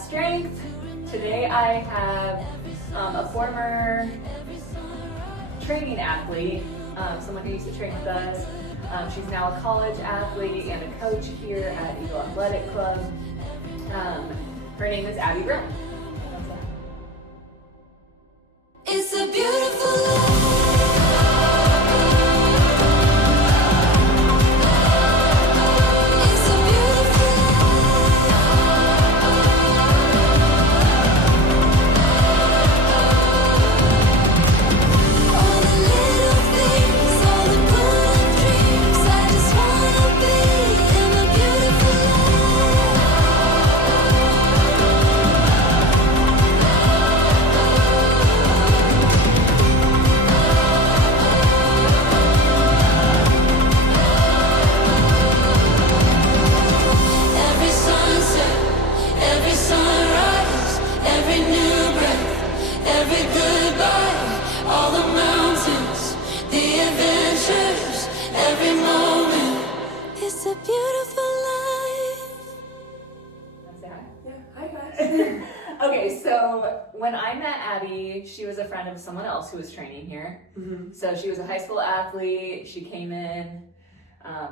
Fast Strength. Today I have a former training athlete, someone who used to train with us. She's now a college athlete and a coach here at Eagle Athletic Club. Her name is Abby Brown. It's a beautiful life. Okay, so when I met Abby, she was a friend of someone else who was training here. Mm-hmm. So she was a high school athlete. She came in.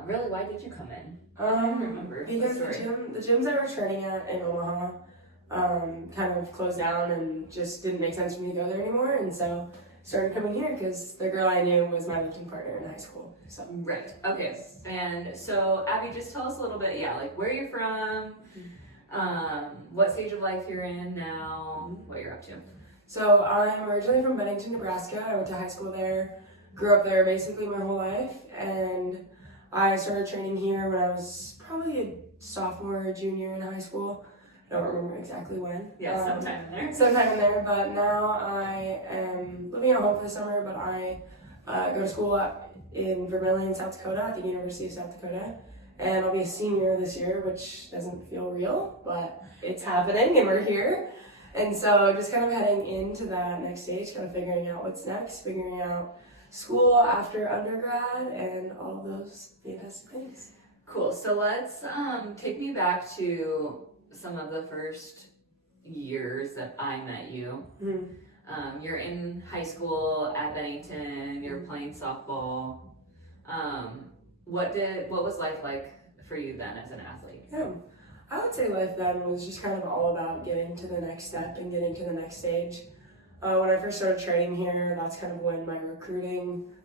Really, why did you come in? I don't remember. Because the gyms I was training at in Omaha kind of closed down and just didn't make sense for me to go there anymore. And so started coming here because the girl I knew was my lifting partner in high school. So. Right. Okay. And so Abby, just tell us a little bit, like where you're from, what stage of life you're in now, what you're up to. So I'm originally from Bennington, Nebraska. I went to high school there, grew up there basically my whole life, and I started training here when I was probably a sophomore or junior in high school. I don't remember exactly when. Yeah, sometime in there. Sometime in there, but now I am living at home for the summer, but I go to school in Vermillion, South Dakota at the University of South Dakota. And I'll be a senior this year, which doesn't feel real, but it's happening and we're here. And so just kind of heading into that next stage, kind of figuring out what's next, figuring out school after undergrad and all those fantastic things. Cool. So let's take me back to some of the first years that I met you. Mm-hmm. You're in high school at Bennington, you're playing softball. What was life like for you then as an athlete? Yeah, I would say life then was just kind of all about getting to the next step and getting to the next stage. When I first started training here, that's kind of when the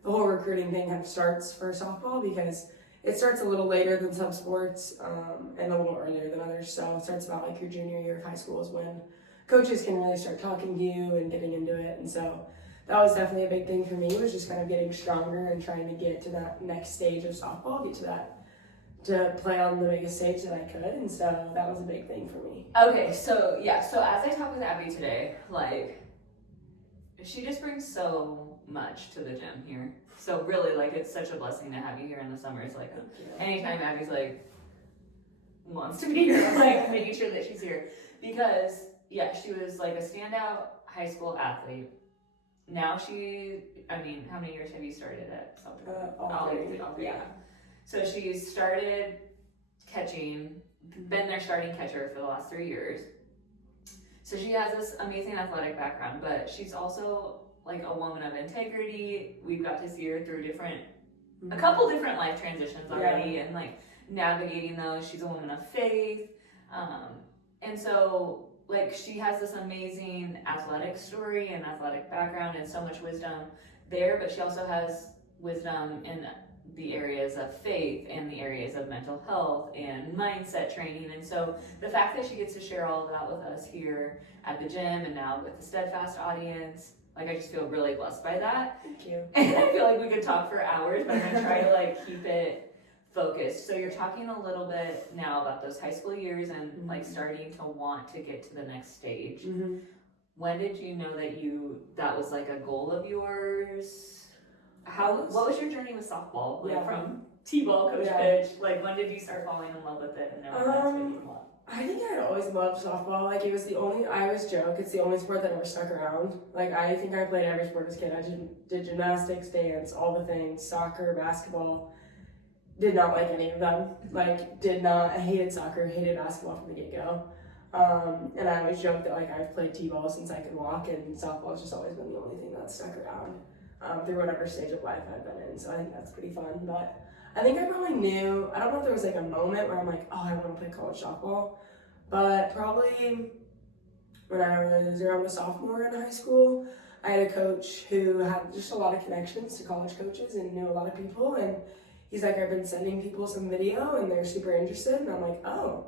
whole recruiting thing kind of starts for softball, because it starts a little later than some sports and a little earlier than others. So it starts about like your junior year of high school is when coaches can really start talking to you and getting into it. And so that was definitely a big thing for me, was just kind of getting stronger and trying to get to that next stage of softball, to play on the biggest stage that I could. And so that was a big thing for me. Okay, so as I talk with Abby today, like, she just brings so much to the gym here. So really, like, it's such a blessing to have you here in the summer. It's like, anytime Abby's like, wants to be here, like, making sure that she's here. Because, she was like a standout high school athlete. Now how many years have you started at South Dakota? All three. Yeah. So she's started catching, been their starting catcher for the last 3 years. So she has this amazing athletic background, but she's also like a woman of integrity. We've got to see her through a couple different life transitions already, and like navigating those. She's a woman of faith. And so like she has this amazing athletic story and athletic background and so much wisdom there, but she also has wisdom in the areas of faith and the areas of mental health and mindset training. And so the fact that she gets to share all of that with us here at the gym and now with the Steadfast audience, like, I just feel really blessed by that. Thank you. And I feel like we could talk for hours, but I'm gonna try to like keep it focused. So you're talking a little bit now about those high school years and like starting to want to get to the next stage. Mm-hmm. When did you know that was like a goal of yours? What was your journey with softball? Like from T-ball, coach pitch, like when did you start falling in love with it and now that's what you love? I think I always loved softball. Like, it was I always joke, it's the only sport that never stuck around. Like, I think I played every sport as a kid. I did gymnastics, dance, all the things, soccer, basketball. Did not like any of them. I hated soccer, hated basketball from the get-go. And I always joke that like I've played t-ball since I could walk, and softball has just always been the only thing that's stuck around through whatever stage of life I've been in. So I think that's pretty fun. But I think I probably knew, I don't know if there was like a moment where I'm like, oh, I want to play college softball, but probably when I was around a sophomore in high school, I had a coach who had just a lot of connections to college coaches and knew a lot of people, and he's like, I've been sending people some video and they're super interested, and I'm like, oh,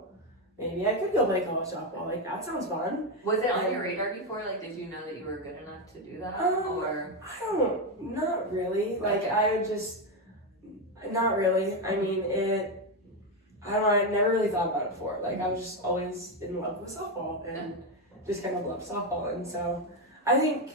maybe I could go play college softball, like that sounds fun. Was it on your radar before? Like, did you know that you were good enough to do that? Or Not really. Like, Okay. I would just, not really. I mean, I don't know, I never really thought about it before. Like, I was just always in love with softball and just kind of loved softball. And so I think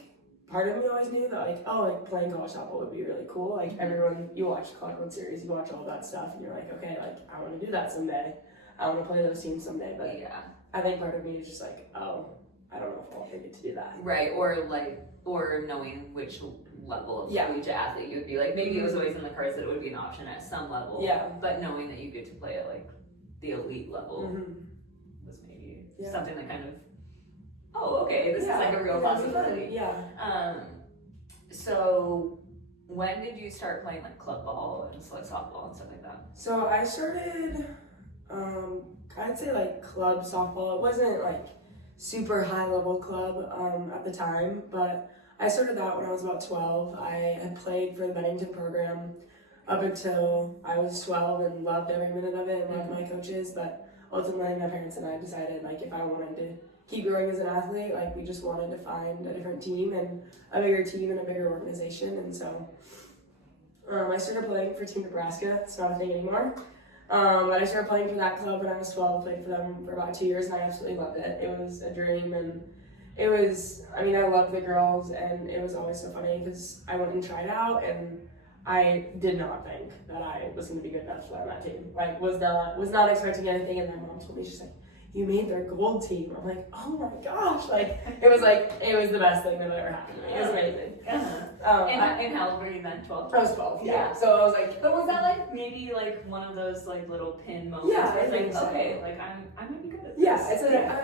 part of me always knew that, like, oh, like playing college softball would be really cool. Like, everyone, you watch the College World Series, you watch all that stuff, and you're like, okay, like, I want to do that someday. I want to play those teams someday. But yeah. I think part of me is just like, oh, I don't know if I'll get to do that. Right, or knowing which level of Yeah. collegiate athlete you would be. Like, maybe it was always in the cards that it would be an option at some level. Yeah. But knowing that you get to play at, like, the elite level was maybe something that kind of, oh, okay, this is like a real possibility. Yeah. So when did you start playing, like, club ball and like softball and stuff like that? So I started, I'd say like club softball. It wasn't like super high level club at the time, but I started that when I was about 12. I had played for the Bennington program up until I was 12 and loved every minute of it and loved my coaches, but ultimately my parents and I decided like if I wanted to keep growing as an athlete, like we just wanted to find a different team and a bigger team and a bigger organization, and so I started playing for Team Nebraska. It's not a thing anymore. But I started playing for that club when I was 12, played for them for about 2 years, and I absolutely loved it. It was a dream, and it was, I mean, I loved the girls, and it was always so funny because I went and tried out, and I did not think that I was going to be good enough to play on that team. Like, was not expecting anything, and my mom told me, she's like, you made their gold team. I'm like, oh my gosh, like, it was the best thing that ever happened to me. It was amazing. And how old were you then? 12? I was 12, yeah. So I was like, but was that like maybe like one of those like little pin moments? Yeah, where I it's think like, so. okay, like I might be good at this. yeah,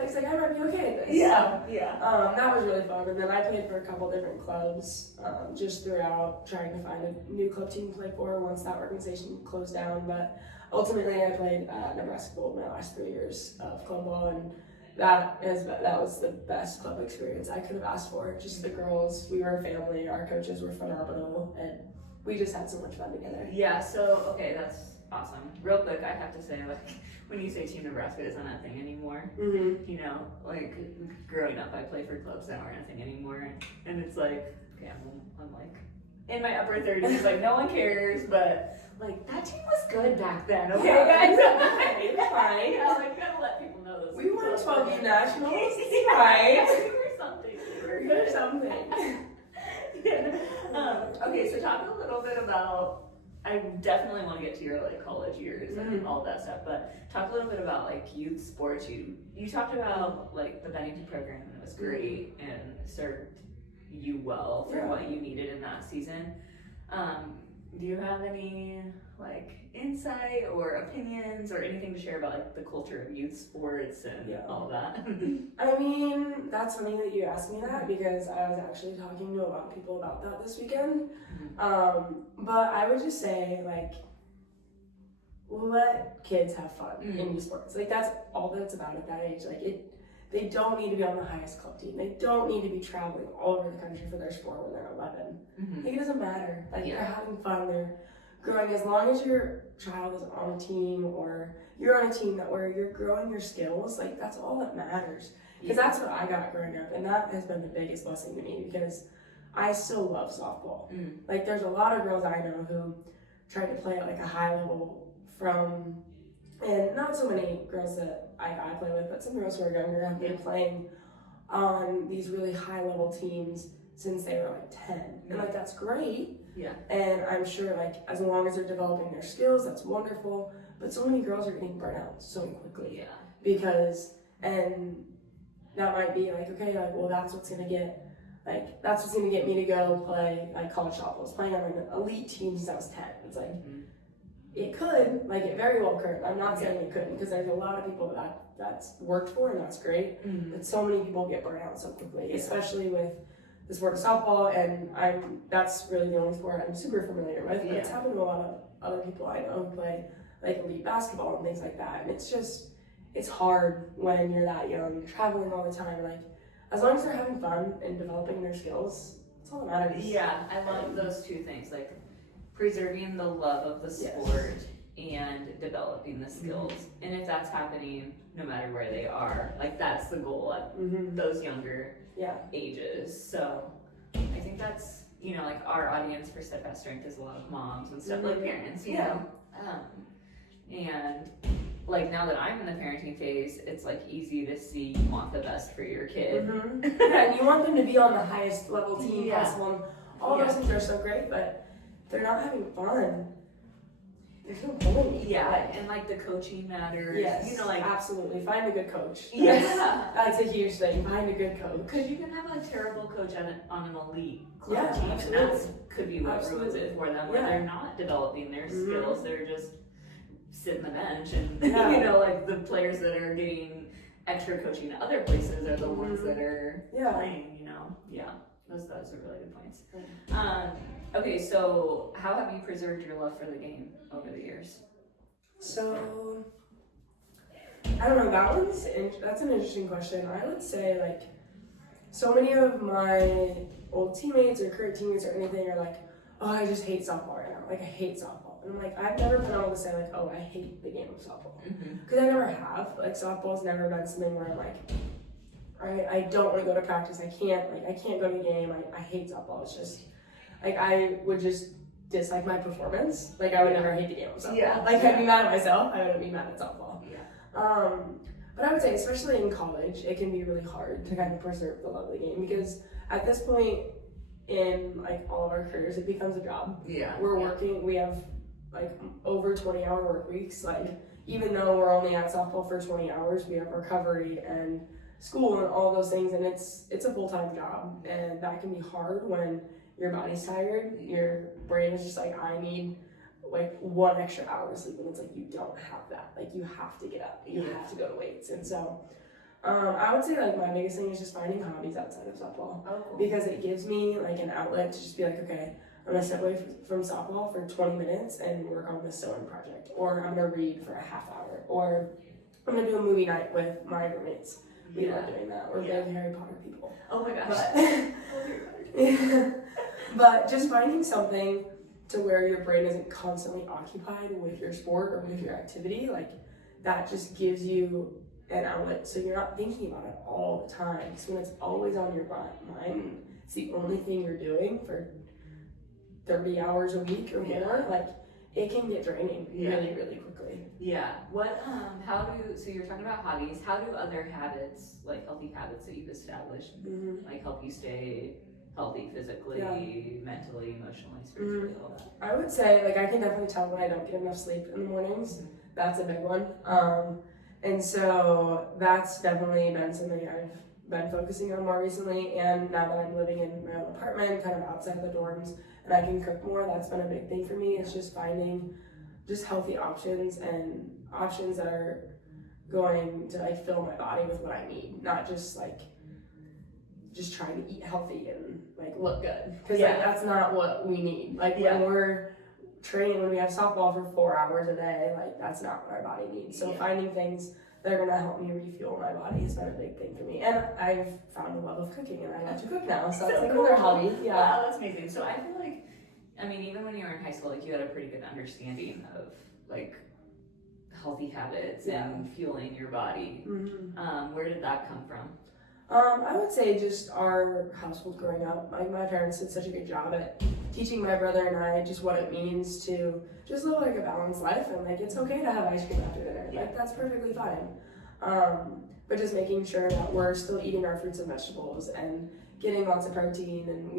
it's like I might be okay at this. Yeah, So, yeah. that was really fun. And then I played for a couple different clubs, just throughout trying to find a new club team to play for once that organization closed down. But ultimately, I played Nebraska Gold my last 3 years of club ball, and that was the best club experience I could have asked for. Just the girls, we were a family, our coaches were phenomenal, and we just had so much fun together. Yeah, so, okay, that's awesome. Real quick, I have to say, like, when you say Team Nebraska isn't a thing anymore, Mm-hmm. you know, like, growing up, I played for clubs that aren't a thing anymore, and it's like, okay, I'm like, in my upper 30s, like, no one cares, but, like, that team was good back then, okay, guys? It's fine. Yeah, like, gotta let people know those. We won 12 nationals. Yeah, Right. we were something. We were There's good. something. Okay, so talk a little bit about, I definitely want to get to your like college years and all that stuff, but talk a little bit about like youth sports. You talked about like the Bennington program, and it was great and served you well for what you needed in that season. Do you have any like insight or opinions or anything to share about like the culture of youth sports and all of that? I mean, that's funny that you asked me that because I was actually talking to a lot of people about that this weekend. But I would just say, like, let kids have fun in youth sports. Like, that's all that it's about at that age. Like, they don't need to be on the highest club team. They don't need to be traveling all over the country for their sport when they're 11. Like, it doesn't matter. Like, they're having fun. They're growing. As long as your child is on a team or you're on a team where you're growing your skills, like, that's all that matters. Because that's what I got growing up, and that has been the biggest blessing to me because I still love softball. Like, there's a lot of girls I know who tried to play at, like, a high level and not so many girls that I play with, but some girls who are younger have been playing on these really high level teams since they were like 10. And like, that's great. Yeah. And I'm sure like as long as they're developing their skills, that's wonderful. But so many girls are getting burnt out so quickly. Yeah. Because, and that might be like, okay, like, well, that's what's gonna get me to go play like college softball. I was playing on an elite team since I was 10. It's like, it could, like it very well could. I'm not saying it couldn't because there's a lot of people that's worked for, and that's great. But so many people get burnt out so quickly, especially with the sport of softball, and that's really the only sport I'm super familiar with. But it's happened to a lot of other people I know who play like elite basketball and things like that. And it's hard when you're that young, traveling all the time. Like, as long as they're having fun and developing their skills, that's all that matters. Yeah, I love those two things, like preserving the love of the sport and developing the skills. And if that's happening no matter where they are, like that's the goal at those younger ages. So I think that's, you know, like our audience for Steadfast Strength is a lot of moms and stuff, like parents, you know. And like now that I'm in the parenting phase, it's like easy to see you want the best for your kid. And you want them to be on the highest level team possible. And all those things are so great, but they're not having fun. There's no point. And like the coaching matters. Yes, you know, like absolutely. Find a good coach. Yeah. That's a huge thing. Find a good coach. Because you can have a terrible coach on an elite club team, absolutely. and that could be what ruins it for them, where they're not developing their skills, they're just sitting the bench, and you know, like the players that are getting extra coaching at other places are the ones that are playing, you know. Those are really good points. Okay, so how have you preserved your love for the game over the years? So, I don't know, that's an interesting question. I would say, like, so many of my old teammates or current teammates or anything are like, oh, I just hate softball right now. Like, I hate softball. And I'm like, I've never been able to say, like, oh, I hate the game of softball. Because I never have. Like, softball's never been something where I'm like, I don't want to go to practice. I can't go to the game. I hate softball. It's just, like, I would just dislike my performance. Like, I would never hate the game of softball. Like, I'd be mad at myself. I wouldn't be mad at softball. But I would say, especially in college, it can be really hard to kind of preserve the love of the game, because at this point in, like, all of our careers, it becomes a job. We're working, we have, like, over 20-hour work weeks. Like, even though we're only at softball for 20 hours, we have recovery and school and all those things, and it's a full-time job, and that can be hard when your body's tired, your brain is just like, I need like 1 extra hour of sleep, and it's like, you don't have that. Like, you have to get up, you have to go to weights. And so I would say, like, my biggest thing is just finding hobbies outside of softball, because it gives me like an outlet to just be like, okay, I'm gonna step away from softball for 20 minutes and work on this sewing project, or I'm gonna read for a half hour, or I'm gonna do a movie night with my roommates. We love doing that. We're big Harry Potter people. Oh my gosh. But just finding something to where your brain isn't constantly occupied with your sport or with your activity, like, that just gives you an outlet, so you're not thinking about it all the time. So when it's always on your mind, it's the only thing you're doing for 30 hours a week or more, like, it can get draining really, really quickly. So you're talking about hobbies, how do other habits, like healthy habits that you've established, like help you stay healthy physically, mentally, emotionally, spiritually, all that? I would say, like, I can definitely tell when I don't get enough sleep in the mornings. That's a big one. And so that's definitely been something I've been focusing on more recently, and now that I'm living in my own apartment, kind of outside of the dorms, and I can cook more, that's been a big thing for me. It's just finding just healthy options, and options that are going to, like, fill my body with what I need, not just like just trying to eat healthy and like look good, because like, that's not what we need. Like, when we're training, when we have softball for 4 hours a day, like, that's not what our body needs. So finding things that are gonna help me refuel my body has been a big thing for me. And I've found a love of cooking, and I love to cook now, so that's like another hobby. Wow, that's amazing. So I feel like, I mean, even when you were in high school, like, you had a pretty good understanding of like healthy habits and fueling your body. Where did that come from? I would say just our household growing up. Like, my parents did such a good job at teaching my brother and I just what it means to just live like a balanced life, and like, it's okay to have ice cream after dinner. Like, that's perfectly fine. But just making sure that we're still eating our fruits and vegetables and getting lots of protein, and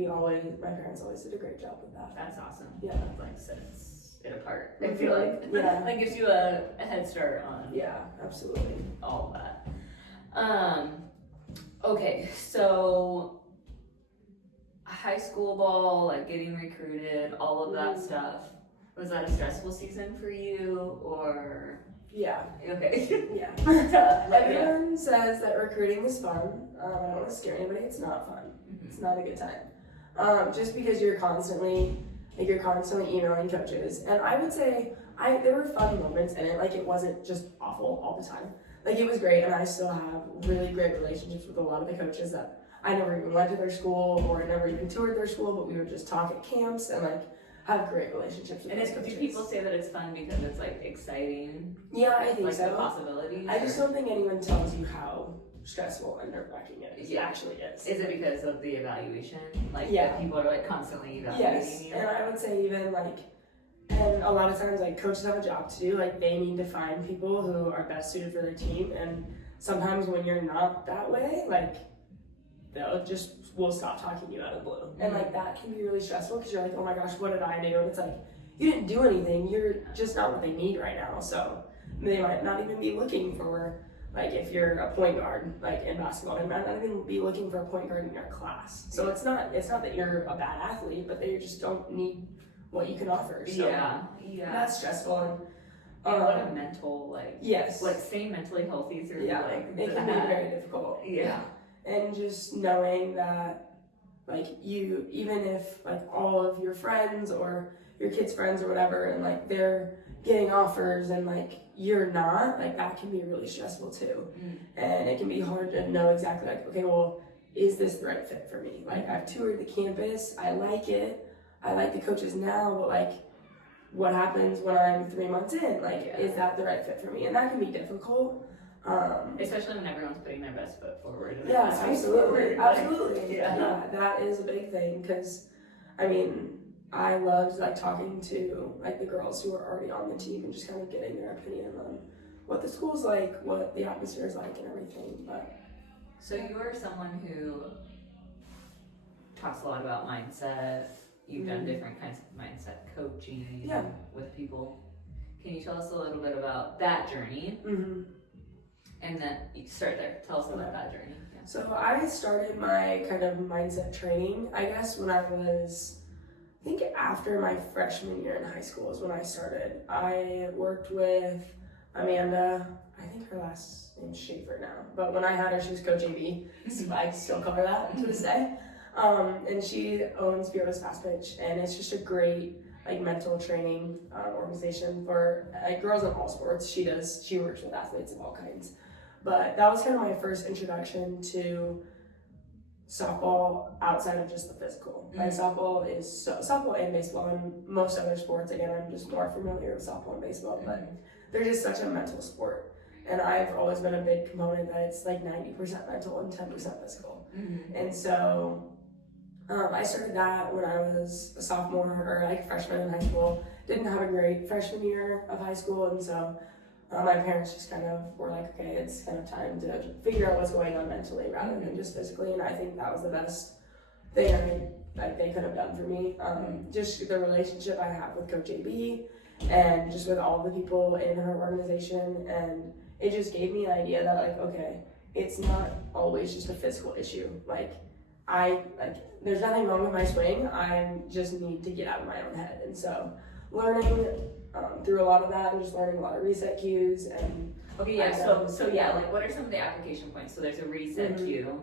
my parents always did a great job with that. That's awesome. Yeah. Like, sets it apart. I feel like that gives you a head start on absolutely all of that. Okay, so high school ball, like getting recruited, all of that stuff. Was that a stressful season for you, or? Yeah. Okay. Yeah. Yeah. Everyone says that recruiting is fun. I don't want to scare anybody. It's not fun. It's not a good time. Just because you're constantly emailing coaches, and I would say there were fun moments in it. Like it wasn't just awful all the time. Like it was great, and I still have really great relationships with a lot of the coaches that I never even went to their school or never even toured their school, but we would just talk at camps and like have great relationships with And those do coaches. people say that it's fun because it's like exciting? Yeah, I think Like the so. possibilities? I just don't think anyone tells you how stressful and nerve-wracking it is. Yeah. It actually is. Is it because of the evaluation? Like Yeah. that people are like constantly evaluating Yes, you? and I would say even like, and a lot of times like coaches have a job to do. Like they need to find people who are best suited for their team, and sometimes when you're not that way, like will stop talking to you out of the blue, and like that can be really stressful because you're like, oh my gosh, what did I do? And it's like you didn't do anything. You're just not what they need right now. So they might not even be looking for like if you're a point guard like in basketball, they might not even be looking for a point guard in your class. So it's not that you're a bad athlete, but they just don't need what you can offer. So yeah. that's stressful. And what a mental Yes. like staying mentally healthy through Yeah, like it can be that. very difficult. Yeah. And just knowing that like you, even if like all of your friends or your kids' friends or whatever, and like they're getting offers and like you're not, like that can be really stressful too. And it can be hard to know exactly like, okay, well, is this the right fit for me? Like I've toured the campus, I like it, I like the coaches now, but like what happens when I'm 3 months in? Like, is that the right fit for me? And that can be difficult. Especially when everyone's putting their best foot forward. And Yeah, their best face absolutely, forward, like, absolutely. Yeah, that is a big thing because, I mean, I loved like talking to like the girls who are already on the team and just kind of getting their opinion on what the school's like, what the atmosphere is like, and everything. But so you're someone who talks a lot about mindset. You've done different kinds of mindset coaching Yeah. with people. Can you tell us a little bit about that journey? And then you start there. Tell us about that journey. Yeah. So I started my kind of mindset training, I guess, when I was, I think after my freshman year in high school is when I started. I worked with Amanda, I think her last name's Schaefer now, but when I had her, she was Coach AB, so I still call her that to this day. And she owns Vio's Fast Pitch, and it's just a great like mental training organization for girls in all sports. She works with athletes of all kinds. But that was kind of my first introduction to softball outside of just the physical. Like softball and baseball and most other sports. Again, I'm just more familiar with softball and baseball, but they're just such a mental sport. And I've always been a big component that it's like 90% mental and 10% physical. And so I started that when I was a sophomore or like freshman in high school. Didn't have a great freshman year of high school, and so my parents just kind of were like, okay, it's kind of time to figure out what's going on mentally rather than just physically. And I think that was the best thing they could have done for me. Just the relationship I have with Coach AB and just with all the people in her organization, and it just gave me an idea that like, okay, it's not always just a physical issue. There's nothing wrong with my swing. I just need to get out of my own head. And so learning through a lot of that and just learning a lot of reset cues and Okay, yeah, so yeah, like what are some of the application points? So there's a reset cue.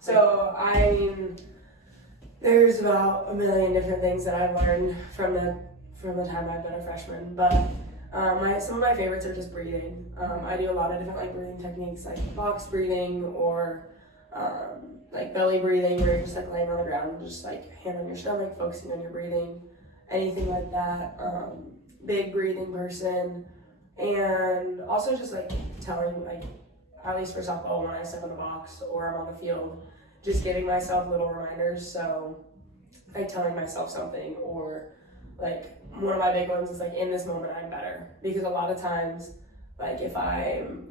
So I mean, there's about a million different things that I've learned from the time I've been a freshman, but some of my favorites are just breathing. I do a lot of different like breathing techniques, like box breathing or like belly breathing, where you're just like laying on the ground, just like hand on your stomach, focusing on your breathing, anything like that. Big breathing person, and also just like telling, like at least for softball, when I step in the box or I'm on the field, just giving myself little reminders. So like telling myself something, or like one of my big ones is like, in this moment I'm better, because a lot of times like if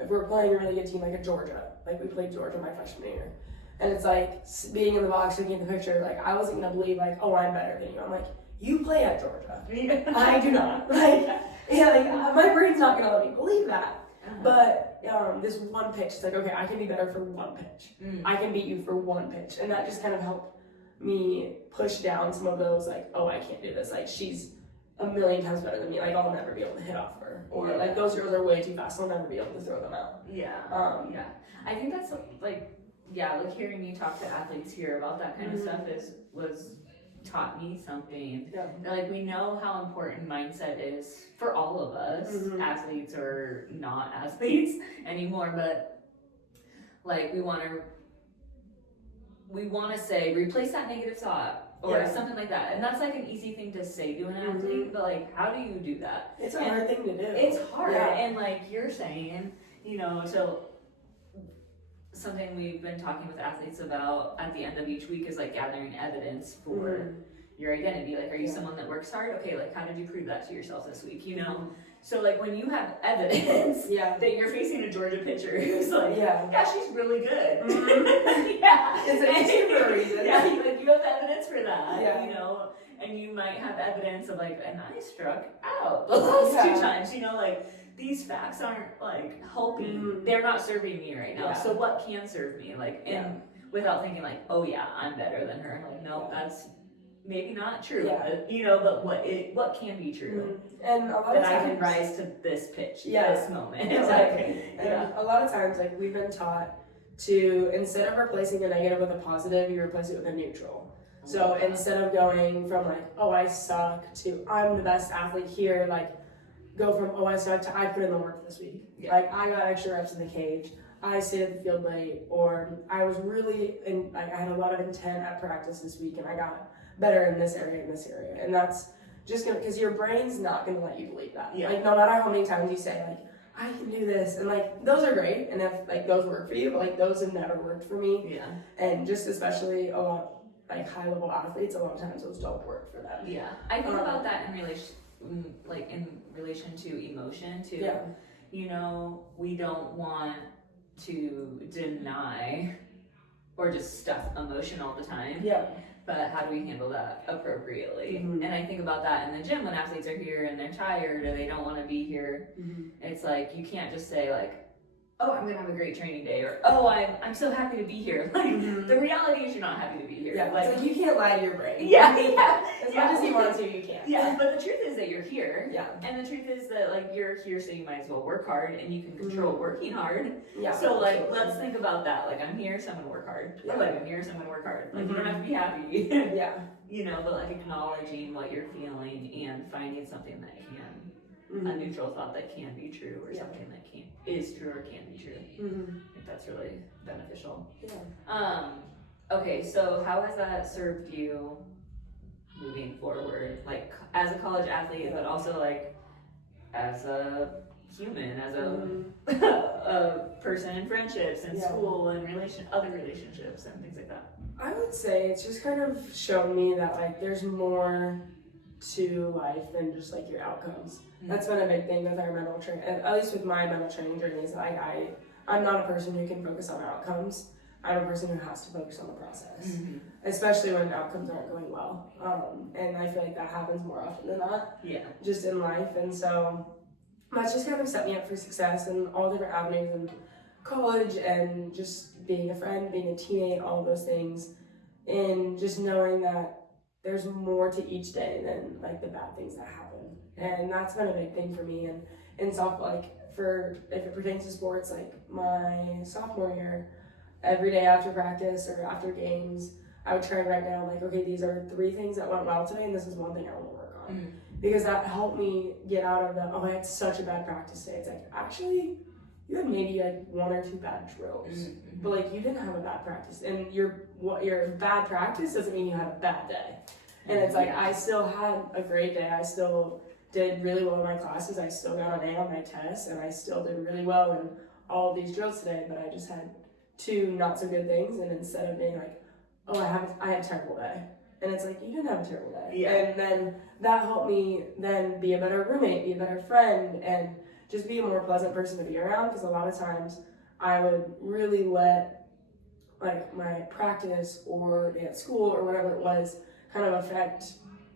we're playing a really good team like at Georgia, like we played Georgia my freshman year, and it's like being in the box, looking at the picture, like I wasn't gonna believe like, oh, I'm better than you. I'm like, you play at Georgia. I do not. My brain's not gonna let me believe that. But this one pitch, it's like, okay, I can be better for one pitch. I can beat you for one pitch. And that just kind of helped me push down some of those like, oh, I can't do this. Like she's a million times better than me. Like, I'll never be able to hit off her. Or, like, those girls are way too fast. I'll never be able to throw them out. Yeah. Yeah. I think that's like hearing you talk to athletes here about that kind of stuff was taught me something. Yeah. Like, we know how important mindset is for all of us, athletes or not athletes anymore, but like we want to say replace that negative thought or something like that, and that's like an easy thing to say to an athlete, but like, how do you do that? It's a hard thing to do. It's hard, and like you're saying, so something we've been talking with athletes about at the end of each week is like gathering evidence for your identity. Like, are you someone that works hard? Okay, like, how did you prove that to yourself this week? So like, when you have evidence that you're facing a Georgia pitcher who's like, she's really good. It's an issue for a reason. Like, you have evidence for that, and you might have evidence of like, and I struck out the last 2 times, like, these facts aren't like helping. They're not serving me right now. So what can serve me? Like, and without thinking like, oh yeah, I'm better than her. Like, no, that's maybe not true. But what can be true? And a lot of that times I can rise to this pitch, this moment. Exactly. And a lot of times, like, we've been taught to, instead of replacing a negative with a positive, you replace it with a neutral. So instead of going from like, oh, I suck, to I'm the best athlete here, like, go from, oh, I suck, to I put in the work this week. Like, I got extra reps in the cage, I stayed at the field late, or I was really, I had a lot of intent at practice this week, and I got better in this area, and that's just gonna, because your brain's not gonna let you believe that. Like, no matter how many times you say, like, I can do this, and like, those are great, and if like those work for you, but like, those have never worked for me. And just especially a lot, like, high level athletes, a lot of times those don't work for them. I think about that in relation to emotion too. We don't want to deny or just stuff emotion all the time. But how do we handle that appropriately? And I think about that in the gym when athletes are here and they're tired or they don't want to be here. It's like, you can't just say like, oh, I'm gonna have a great training day, or oh, I'm so happy to be here. Like, the reality is you're not happy to be here. Like, it's like, you can't lie to your brain. As much as you want to, you can't. But the truth is that you're here. And the truth is that like, you're here, so you might as well work hard, and you can control working hard. So like, let's think about that. Like, I'm here, so I'm gonna work hard. Like, I'm here, so I'm gonna work hard. Like, you don't have to be happy. But like, acknowledging what you're feeling and finding something that can, a neutral thought that can be true, or something that is true or can be true. I think that's really beneficial. Okay, so how has that served you moving forward, like as a college athlete, but also like as a human, as a person in friendships and school and other relationships and things like that? I would say it's just kind of shown me that like, there's more to life than just like your outcomes. That's been a big thing with our mental training, at least with my mental training journeys. Like, I'm not a person who can focus on outcomes. I'm a person who has to focus on the process, especially when outcomes aren't going well. And I feel like that happens more often than not, just in life. And so that's just kind of set me up for success in all different avenues in college, and just being a friend, being a teammate, all of those things, and just knowing that there's more to each day than like the bad things that happen. And that's been a big thing for me. And in softball, like, if it pertains to sports, like my sophomore year, every day after practice or after games, I would try and write down like, okay, these are 3 things that went well today, and this is 1 thing I want to work on. Because that helped me get out of the, oh, I had such a bad practice today. It's like, actually, you had maybe like 1 or 2 bad drills, but like, you didn't have a bad practice, and your bad practice doesn't mean you had a bad day. And it's like, I still had a great day. I still did really well in my classes. I still got an A on my tests, and I still did really well in all of these drills today, but I just had 2 not so good things. And instead of being like, oh, I had a terrible day, and it's like, you didn't have a terrible day. And then that helped me then be a better roommate, be a better friend, and just be a more pleasant person to be around. Because a lot of times I would really let like my practice or at school or whatever it was kind of affect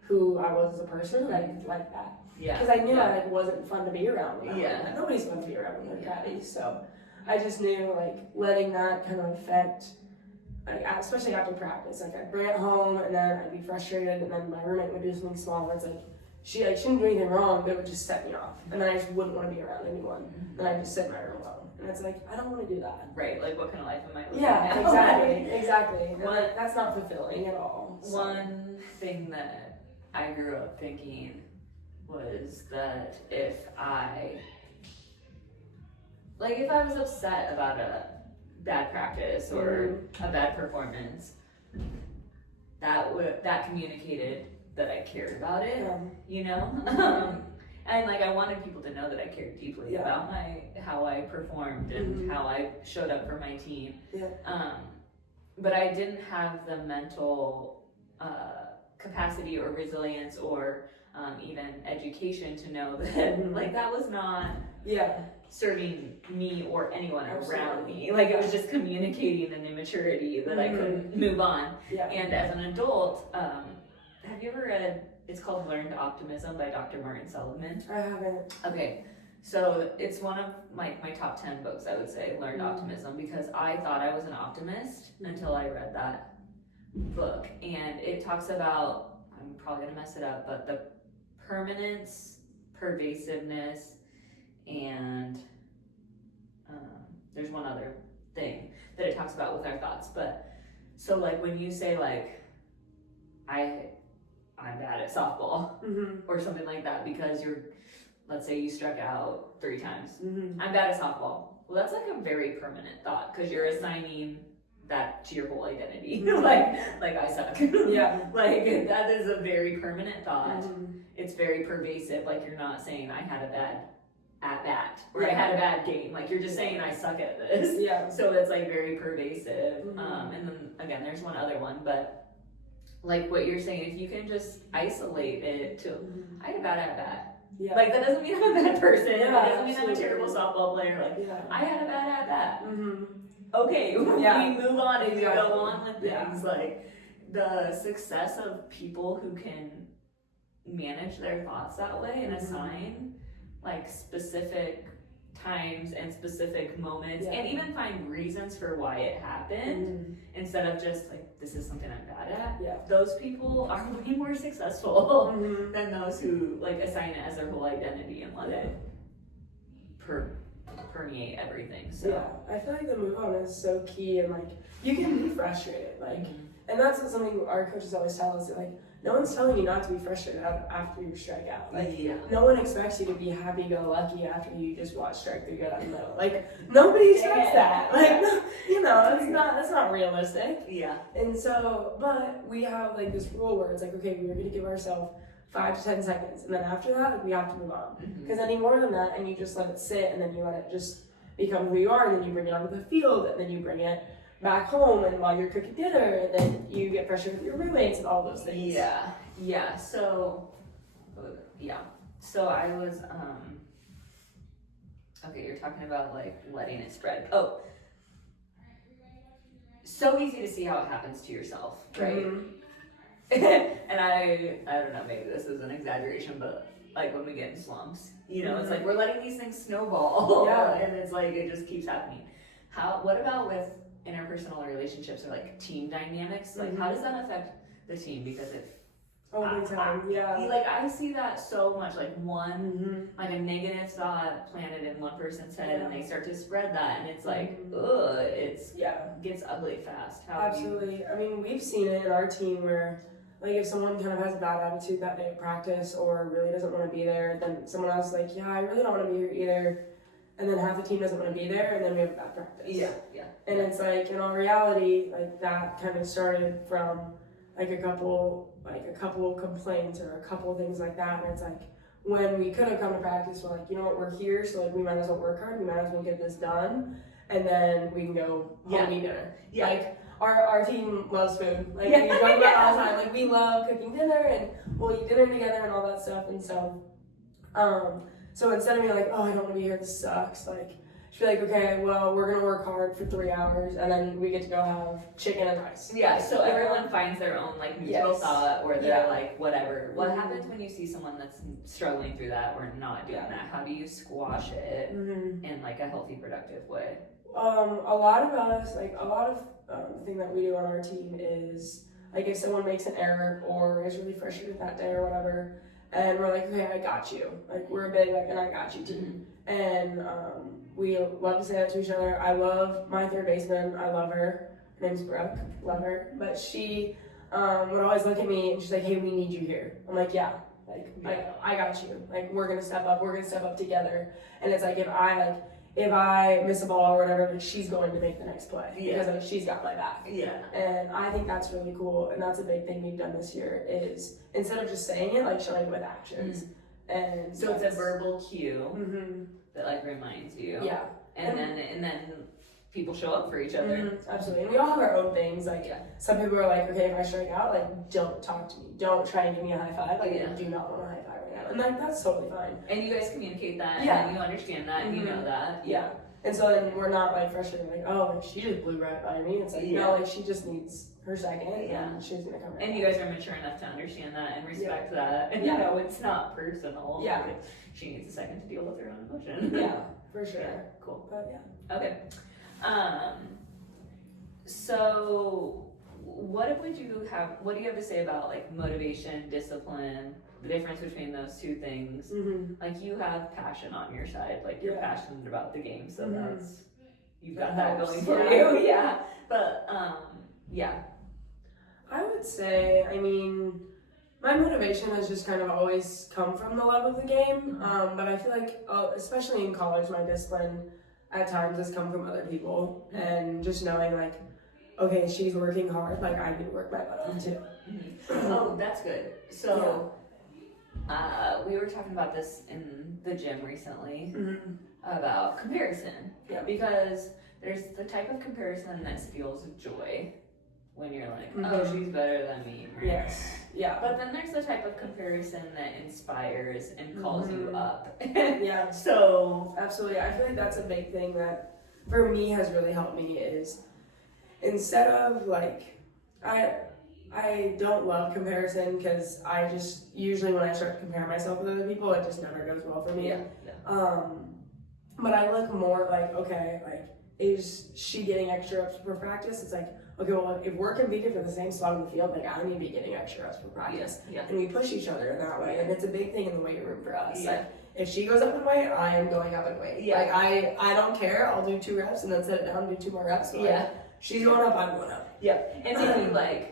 who I was as a person, like that. Because I knew I like, wasn't fun to be around. Nobody's fun to be around when they're catty. So I just knew like letting that kind of affect, like, especially after practice. Like, I'd bring it home, and then I'd be frustrated, and then my roommate would do something small, and it's like, she shouldn't do anything wrong, that would just set me off. And then I just wouldn't want to be around anyone. Then I just sit in my room alone. And it's like, I don't want to do that. Right, like what kind of life am I living? Yeah, now? exactly. And that's not fulfilling at all. So. One thing that I grew up thinking was that if I was upset about a bad practice or a bad performance, that communicated that I cared about it, you know? And like I wanted people to know that I cared deeply about how I performed and how I showed up for my team. But I didn't have the mental capacity or resilience or even education to know that like that was not serving me or anyone around me. Like it was just communicating an immaturity that I couldn't move on. And as an adult, have you ever read, it's called Learned Optimism by Dr. Martin Seligman? I haven't. Okay, so it's one of my top 10 books, I would say, Learned Optimism, because I thought I was an optimist until I read that book. And it talks about, I'm probably gonna mess it up, but the permanence, pervasiveness, and there's one other thing that it talks about with our thoughts. But so like when you say like, I'm bad at softball or something like that because let's say you struck out 3 times. I'm bad at softball. Well, that's like a very permanent thought because you're assigning that to your whole identity. like I suck. Like that is a very permanent thought. It's very pervasive. Like you're not saying I had a bad at bat or I had a bad game. Like you're just saying I suck at this. So it's like very pervasive. And then again, there's one other one, but like what you're saying, if you can just isolate it to, I had a bad at bat. Like that doesn't mean I'm a bad person. That doesn't mean I'm a terrible softball player. Like I had a bad at bat. Okay, we move on and go on with things. Like the success of people who can manage their thoughts that way and assign like specific times and specific moments and even find reasons for why it happened instead of just like this is something I'm bad at. Those people are way more successful than those who like assign it as their whole identity and let it permeate everything. So I feel like the move on is so key, and like you can be frustrated, like and that's something our coaches always tell us, that like no one's telling you not to be frustrated after you strike out. Like no one expects you to be happy-go-lucky after you just watch strike 3 go down the middle. Like nobody expects that. Like you know, that's not realistic. And so, but we have like this rule where it's like, okay, we're gonna give ourselves 5 to 10 seconds, and then after that, like, we have to move on. Because any more than that, and you just let it sit, and then you let it just become who you are, and then you bring it onto the field, and then you bring it back home, and while you're cooking dinner, and then you get frustrated with your roommates and all those things. So I was okay, you're talking about like letting it spread. So easy to see how it happens to yourself, right? And I don't know, maybe this is an exaggeration, but like when we get in slumps, you know, it's like we're letting these things snowball and it's like it just keeps happening. What about with interpersonal relationships or like team dynamics? Like how does that affect the team? Because all the time, like I see that so much, like one like a negative thought planted in one person's head and they start to spread that, and it's like gets ugly fast. Absolutely. I mean, we've seen it in our team where like if someone kind of has a bad attitude that day at practice or really doesn't want to be there, then someone else is like, I really don't want to be here either, and then half the team doesn't want to be there, and then we have a bad practice. And it's like, in all reality, like that kind of started from like a couple complaints or a couple things like that, and it's like when we could have come to practice, we're like, you know what, we're here, so like we might as well work hard, we might as well get this done, and then we can go home and eat dinner. Like our team loves food. Like we talk about it all the time. Like we love cooking dinner and we'll eat dinner together and all that stuff. And so so instead of being like, I don't want to be here, this sucks, like just be like, okay, well, we're gonna work hard for 3 hours and then we get to go have chicken and rice. So everyone finds their own like neutral thought, or they're like whatever. What happens when you see someone that's struggling through that or not doing that? How do you squash it in like a healthy, productive way? A lot of thing that we do on our team is like if someone makes an error or is really frustrated that day or whatever, and we're like, okay, I got you. Like, we're a big, like, and I got you team. And we love to say that to each other. I love my third baseman. I love her. Her name's Brooke. Love her. But she would always look at me and she's like, hey, we need you here. I'm like, yeah. Like, I got you. Like, we're gonna step up. We're gonna step up together. And it's like, if I miss a ball or whatever, like, she's going to make the next play because like she's got my back. Yeah. And I think that's really cool, and that's a big thing we've done this year is instead of just saying it, like showing it with actions. And So it's a verbal cue Mm-hmm. that like reminds you. Yeah. And then people show up for each other. Mm-hmm. Absolutely. And we all have our own things. Like some people are like, okay, if I strike out, like don't talk to me. Don't try and give me a high five. Like I do not want a high five right now. And like that's totally fine. And you guys communicate that, Yeah. and you understand that, and you know that. Yeah. And so then we're not like frustrated, like, oh, like she just blew right by me. It's like, no, like she just needs her second, and she's gonna come right And back. you guys are mature enough to understand that and respect that, and you know it's not personal. Yeah. Like, she needs a second to deal with her own emotion. Yeah, for sure. Yeah, cool. But yeah. Okay. So what do you have to say about like motivation, discipline, the difference between those two things? Mm-hmm. Like you have passion on your side, like you're passionate about the game, so that's you've got That that helps, going for you. Yeah. But yeah. I would say, I mean, my motivation has just kind of always come from the love of the game. But I feel like, especially in college, my discipline at times has come from other people. And just knowing, like, okay, she's working hard, like, I need to work my butt off too. Oh, that's good. So, we were talking about this in the gym recently about comparison. Yeah. Because there's the type of comparison that steals joy when you're like, oh, she's better than me. Yes. Yeah. But then there's the type of comparison that inspires and calls you up. Yeah. So, Absolutely. I feel like that's a big thing that for me has really helped me is instead of like, I don't love comparison because I just usually when I start comparing myself with other people, it just never goes well for me. But I look more like, okay, like, is she getting extra reps for practice? It's like, okay, well, if we're competing for the same spot on the field, like I need to be getting extra reps for practice. And we push each other in that way, and it's a big thing in the weight room for us. Like, if she goes up in weight, I am going up in weight. Like, I don't care. I'll do 2 reps and then set it down and do 2 more reps. But like, she's going up, I'm going up. And maybe like,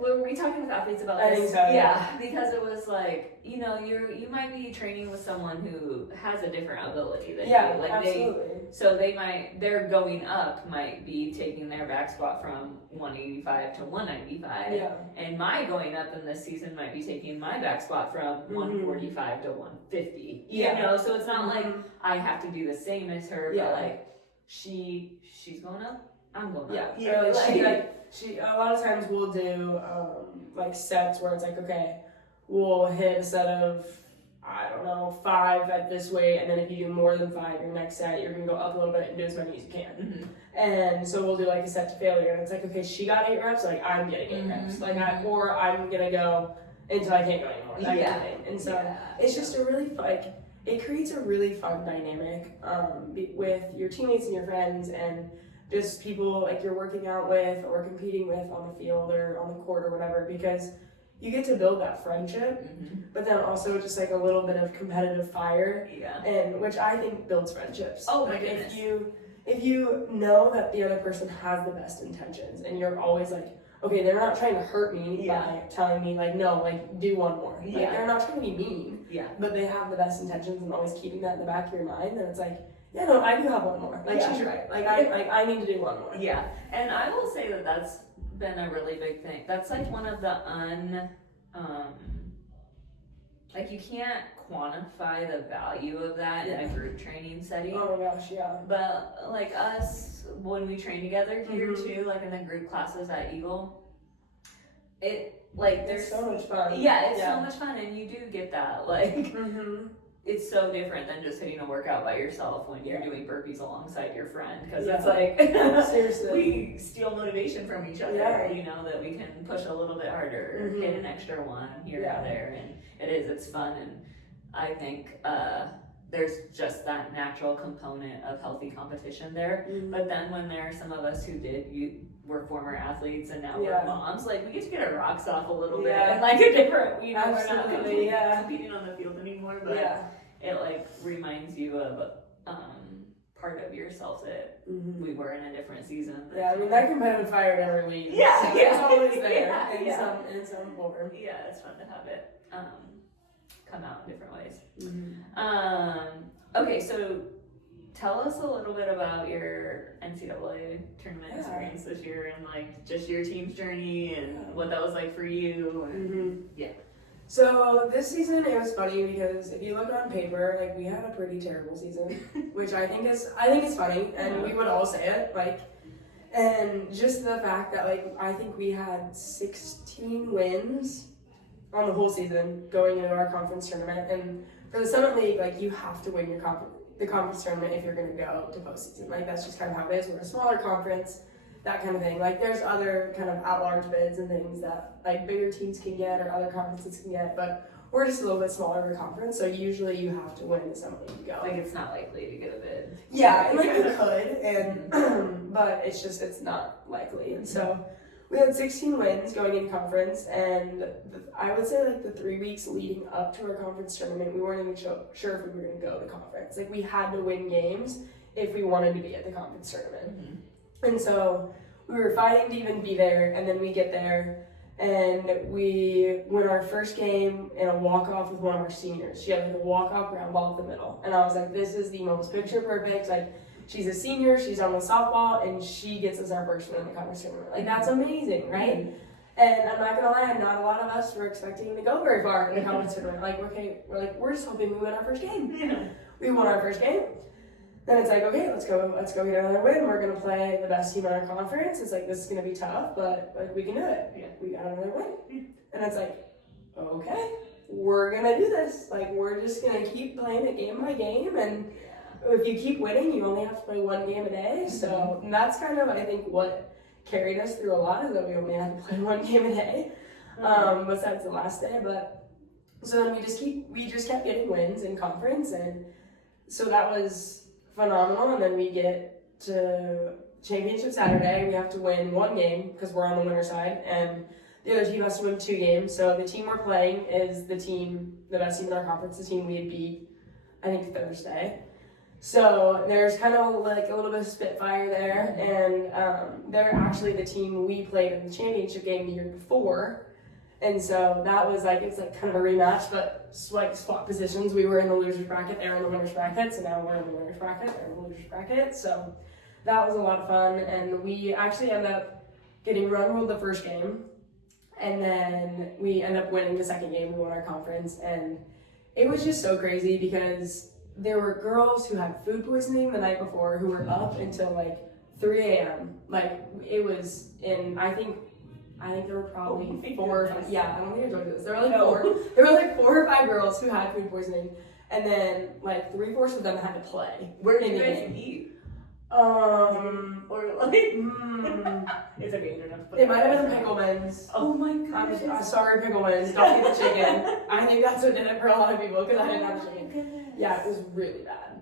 were we talking with athletes about this? I think so, yeah. Because it was like, you know, you might be training with someone who has a different ability than you. Like Absolutely. their going up might be taking their back squat from 185 to 195. And my going up in this season might be taking my back squat from 145 to 150. You know, so it's not like I have to do the same as her, but like she's going up, I'm going up. She a lot of times we'll do like sets where it's like, okay, we'll hit a set of, I don't know, 5 at this weight, and then if you do more than 5 your next set, you're gonna go up a little bit and do as many as you can. And so we'll do like a set to failure, and it's like, okay, she got 8 reps, like I'm getting 8 reps, like or I'm gonna go until I can't go anymore. That kind of thing. And so it's just a really like it creates a really fun dynamic with your teammates and your friends and just people like you're working out with or competing with on the field or on the court or whatever, because you get to build that friendship, but then also just like a little bit of competitive fire, and which I think builds friendships. Oh my like goodness. If you know that the other person has the best intentions and you're always like, okay, they're not trying to hurt me by telling me like, no, like do one more. Like, they're not trying to be mean, but they have the best intentions and always keeping that in the back of your mind, then it's like, yeah, no, I do have one more. Like she's right. Like I need to do one more. And I will say that that's been a really big thing. That's like one of the like you can't quantify the value of that in a group training setting. Oh my gosh, yeah. But like us, when we train together here too, like in the group classes at Eagle, there's so much fun. It's so much fun, and you do get that like. It's so different than just hitting a workout by yourself when you're doing burpees alongside your friend, because it's like seriously we steal motivation from each other, you know, that we can push a little bit harder, hit an extra one here and there, and it's fun. And I think there's just that natural component of healthy competition there. But then when there are some of us who were former athletes and now we're moms, like we get to get our rocks off a little bit and like a different, we're not competing on the field anymore, but it like reminds you of part of yourself that we were in a different season. Yeah, I mean that competitive fire never leaves. Yeah, so it's always there in some form. Yeah, it's fun to have it come out in different ways. Okay, so tell us a little bit about your NCAA tournament experience this year and like just your team's journey and what that was like for you. And, So this season it was funny because if you look on paper, like we had a pretty terrible season, which I think is funny, and we would all say it, like, and just the fact that like I think we had 16 wins on the whole season going into our conference tournament, and for the Summit League, like you have to win your the conference tournament if you're going to go to postseason. Like that's just kind of how it is. We're a smaller conference. That kind of thing. Like there's other kind of at-large bids and things that like bigger teams can get or other conferences can get, but we're just a little bit smaller of a conference, so usually you have to win the Summit League to go. like it's not likely to get a bid. Yeah, and like you could, and but it's not likely. And so we had 16 wins going in conference, and I would say like the 3 weeks leading up to our conference tournament, we weren't even sure if we were going to go to conference. Like we had to win games if we wanted to be at the conference tournament. And so we were fighting to even be there, and then we get there, and we win our first game in a walk-off with one of our seniors. She had like a walk-off ground ball up the middle, and I was like, this is the most picture perfect. Like, she's a senior, she's on the softball, and she gets us our first win in the conference tournament. Like, that's amazing, right? And I'm not gonna lie, not a lot of us were expecting to go very far in the conference tournament. Like, we're just hoping we win our first game. We won our first game. Then it's like, okay, let's go get another win. We're gonna play the best team in our conference. It's like, this is gonna be tough, but like we can do it. We got another win. And it's like, okay, we're gonna do this. Like we're just gonna keep playing it game by game, and if you keep winning, you only have to play one game a day. So that's kind of, I think, what carried us through a lot, is that we only had to play one game a day, besides the last day. But so then we just kept getting wins in conference, and so that was phenomenal. And then we get to championship Saturday. We have to win one game because we're on the winner side, and the other team has to win 2 games. So the team we're playing is the best team in our conference, the team we had beat, I think, Thursday. So there's kind of like a little bit of spitfire there, and they're actually the team we played in the championship game the year before. And so that was like, it's like kind of a rematch, but like swap positions. We were in the loser's bracket, they were in the winner's bracket, so now we're in the winner's bracket, they're in the loser's bracket. So that was a lot of fun, and we actually ended up getting run-ruled the first game, and then we ended up winning the second game. We won our conference, and it was just so crazy because there were girls who had food poisoning the night before who were up until like 3 a.m. Like it was I think there were probably 4 or 5. Yeah, I don't think I told you this. There were like 4. There were like 4 or 5 girls who had food poisoning, and then like 3/4 of them had to play. Where did you guys eat? Or like, it's okay, you don't have to put it might have been Pickleman's. Oh my god. I'm sorry, Pickleman's. Don't eat the chicken. I think that's what did it for a lot of people because I didn't have chicken. Yeah, it was really bad.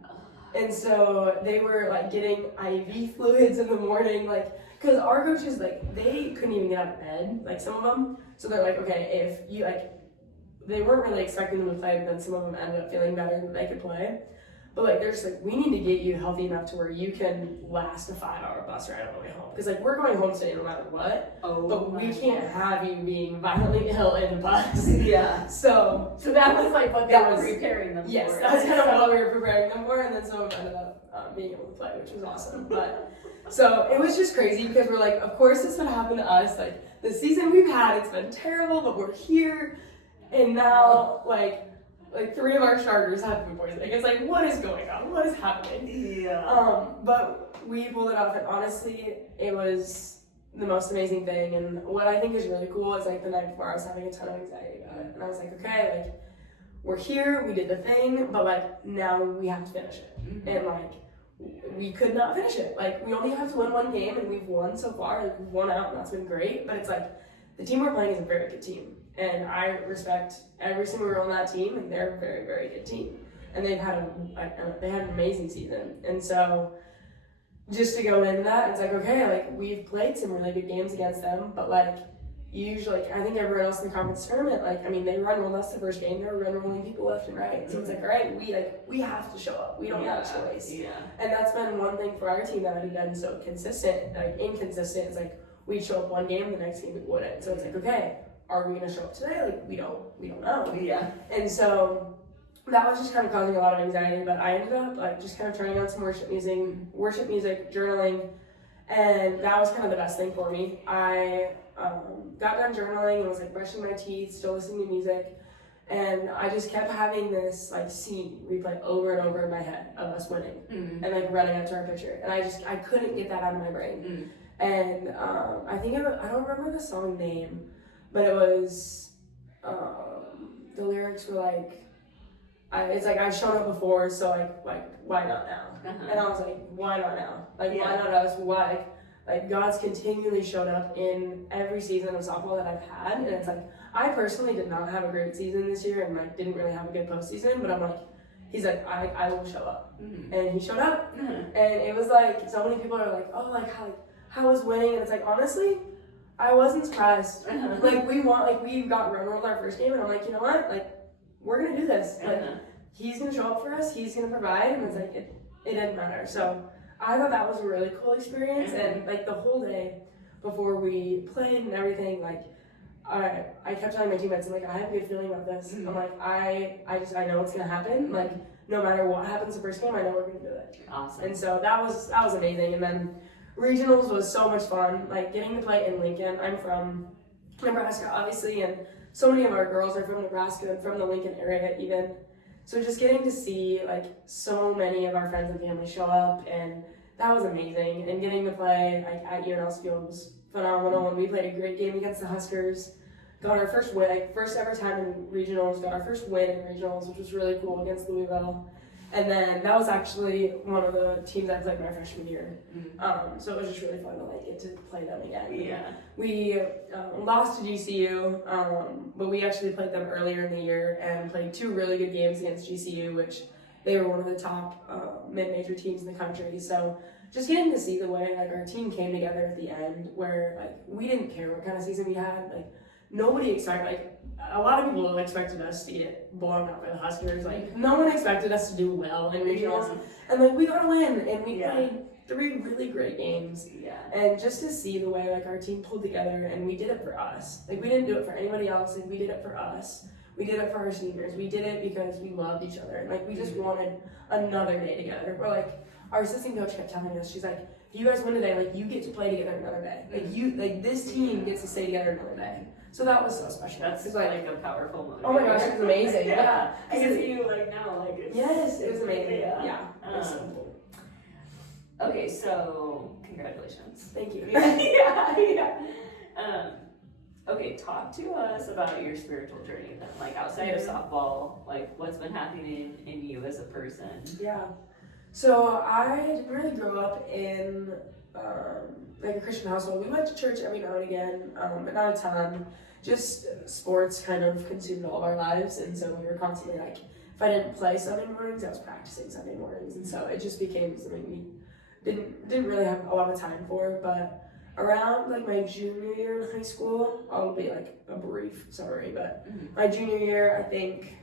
And so they were like getting IV fluids in the morning, like, because our coaches, like, they couldn't even get out of bed, like some of them. So they're like, okay, if you like, they weren't really expecting them to play, but then some of them ended up feeling better that they could play. But like, they're just like, we need to get you healthy enough to where you can last a 5-hour bus ride on the way home. Because like, we're going home today no matter what. But we can't have you being violently ill in the bus. Yeah. So that was like what they were preparing them for. Yes, that's kind of what we were preparing them for, and then some of them ended up being able to play, which was awesome. But so it was just crazy because we're like, of course this would happen to us. Like the season we've had, it's been terrible, but we're here, and now like 3 of our starters have food poisoning. It's like, what is going on? What is happening? Yeah. But we pulled it off, and honestly, it was the most amazing thing. And what I think is really cool is like the night before, I was having a ton of anxiety about it, and I was like, okay, like we're here, we did the thing, but like now we have to finish it, and like we could not finish it. Like we only have to win one game, and we've won so far. Like we've won out, and that's been great. But it's like the team we're playing is a very good team. And I respect every single girl on that team, and they're a very, very good team. and they had an amazing season. And so just to go into that, it's like, okay, like we've played some really good games against them, but like usually, like, I think everyone else in the conference tournament, like, I mean, they run rolled us the first game, they were run rolling people left and right. So it's like, all right, we have to show up. We don't have a choice. Yeah. And that's been one thing for our team that had been so consistent, like inconsistent. It's like we'd show up one game, the next game we wouldn't. So it's like, okay, are we gonna show up today? Like we don't know. Yeah. And so that was just kind of causing a lot of anxiety. But I ended up like just kind of turning on some worship music, journaling, and that was kind of the best thing for me. I got done journaling and was like brushing my teeth, still listening to music, and I just kept having this like scene replay over and over in my head of us winning and like running up to our picture, and I couldn't get that out of my brain. And I think I don't remember the song name, but it was the lyrics were like it's like I've shown up before, so like why not now? And I was like, why not now? Like why not us? Why? Like God's continually showed up in every season of softball that I've had, and it's like I personally did not have a great season this year, and like didn't really have a good postseason. But I'm like, He's like, I will show up, and He showed up, and it was like so many people are like, oh, like how was winning, and it's like honestly, I wasn't surprised. Like we got run rolled our first game, and I'm like, you know what, like we're gonna do this. Like He's gonna show up for us, He's gonna provide, and it's like it didn't matter. So I thought that was a really cool experience, and like the whole day before we played and everything, like I kept telling my teammates, I'm like, I have a good feeling about this. I'm like, I know it's gonna happen. Like no matter what happens the first game, I know we're gonna do it. Awesome. And so that was amazing. And then regionals was so much fun. Like getting to play in Lincoln. I'm from Nebraska, obviously, and so many of our girls are from Nebraska and from the Lincoln area even. So just getting to see like so many of our friends and family show up, and that was amazing. And getting to play like at UNL's Field was phenomenal. And we played a great game against the Huskers. Got our first win, like first ever time in regionals. Got our first win in regionals, which was really cool against Louisville. And then that was actually one of the teams I played my freshman year. So it was just really fun to like get to play them again. Yeah. We lost to GCU, but we actually played them earlier in the year and played 2 really good games against GCU, which they were one of the top mid-major teams in the country. So just getting to see the way like our team came together at the end, where like we didn't care what kind of season we had. Like nobody expected, like a lot of people expected us to get blown out by the Huskers. Like no one expected us to do well in regionals, and like we got a win, and we played 3 really great games. And just to see the way like our team pulled together, and we did it for us. Like we didn't do it for anybody else. Like we did it for us. We did it for our seniors. We did it because we loved each other, and like we just wanted another day together. Or like our assistant coach kept telling us, she's like, if you guys win today, like you get to play together another day. Like this team gets to stay together another day. So that was so special. That's like a powerful moment. Oh my gosh, it was amazing. Yeah. I can see you like now, like it's, yes, it was amazing. Yeah. It was so cool. Okay, so congratulations. Thank you. Okay, talk to us about your spiritual journey then, like outside of softball, like what's been happening in you as a person. Yeah. So I didn't really grow up in like a Christian household. We went to church every now and again, but not a ton. Just sports kind of consumed all of our lives, and so we were constantly like, if I didn't play Sunday mornings, I was practicing Sunday mornings, and so it just became something we didn't really have a lot of time for. But around like my junior year in high school, I'll be like a brief summary, but my junior year, I think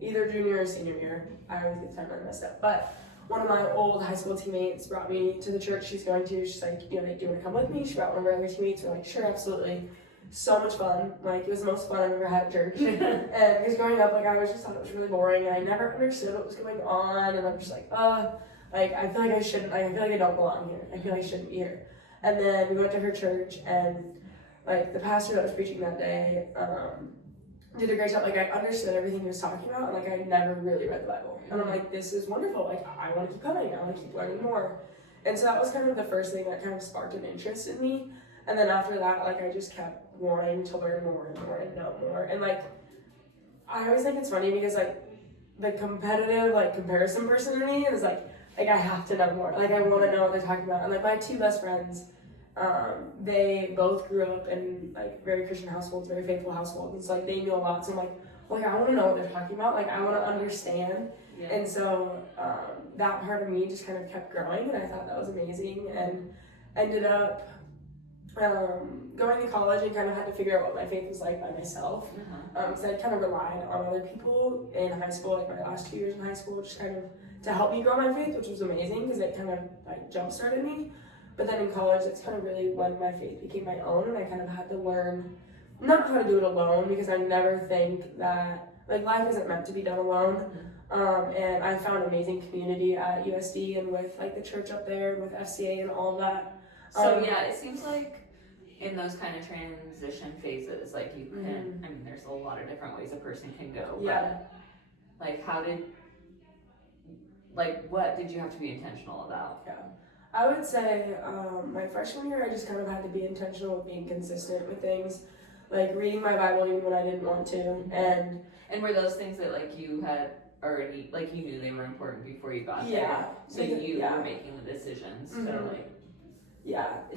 either junior or senior year, I always get the timeline messed up, but one of my old high school teammates brought me to the church she's going to. She's like, you know, like, do you want to come with me? She brought one of her other teammates. We're like, sure, absolutely. So much fun. Like, it was the most fun I've ever had at church. And because growing up, like, I was just thought it was really boring, and I never understood what was going on. And I'm just like, like, I feel like I shouldn't, like, I feel like I don't belong here. I feel like I shouldn't be here. And then we went to her church, and, like, the pastor that was preaching that day, did a great job. Like, I understood everything he was talking about, and like I never really read the Bible. And I'm like, this is wonderful. Like, I want to keep coming. I want to keep learning more. And so that was kind of the first thing that kind of sparked an interest in me. And then after that, like, I just kept wanting to learn more and more and know more. And like, I always think it's funny because like the competitive, like, comparison person in me is like I have to know more. Like, I want to know what they're talking about. And like my 2 best friends, they both grew up in like very Christian households, very faithful households. And so like they knew a lot. So I'm like, I want to know what they're talking about. Like, I want to understand. Yeah. And so that part of me just kind of kept growing, and I thought that was amazing, and ended up going to college and kind of had to figure out what my faith was like by myself. So I kind of relied on other people in high school, like my last 2 years in high school, just kind of to help me grow my faith, which was amazing because it kind of like jump started me. But then in college, that's kind of really when my faith became my own, and I kind of had to learn not how to do it alone, because I never think that like life isn't meant to be done alone. And I found amazing community at USD and with like the church up there and with FCA and all of that. So yeah, it seems like in those kind of transition phases, like you can, I mean, there's a lot of different ways a person can go. Yeah. But what did you have to be intentional about? Yeah. I would say my freshman year, I just kind of had to be intentional with being consistent with things, like reading my Bible even when I didn't want to, And were those things that like you had already, like you knew they were important before you got there? So you were making the decisions to like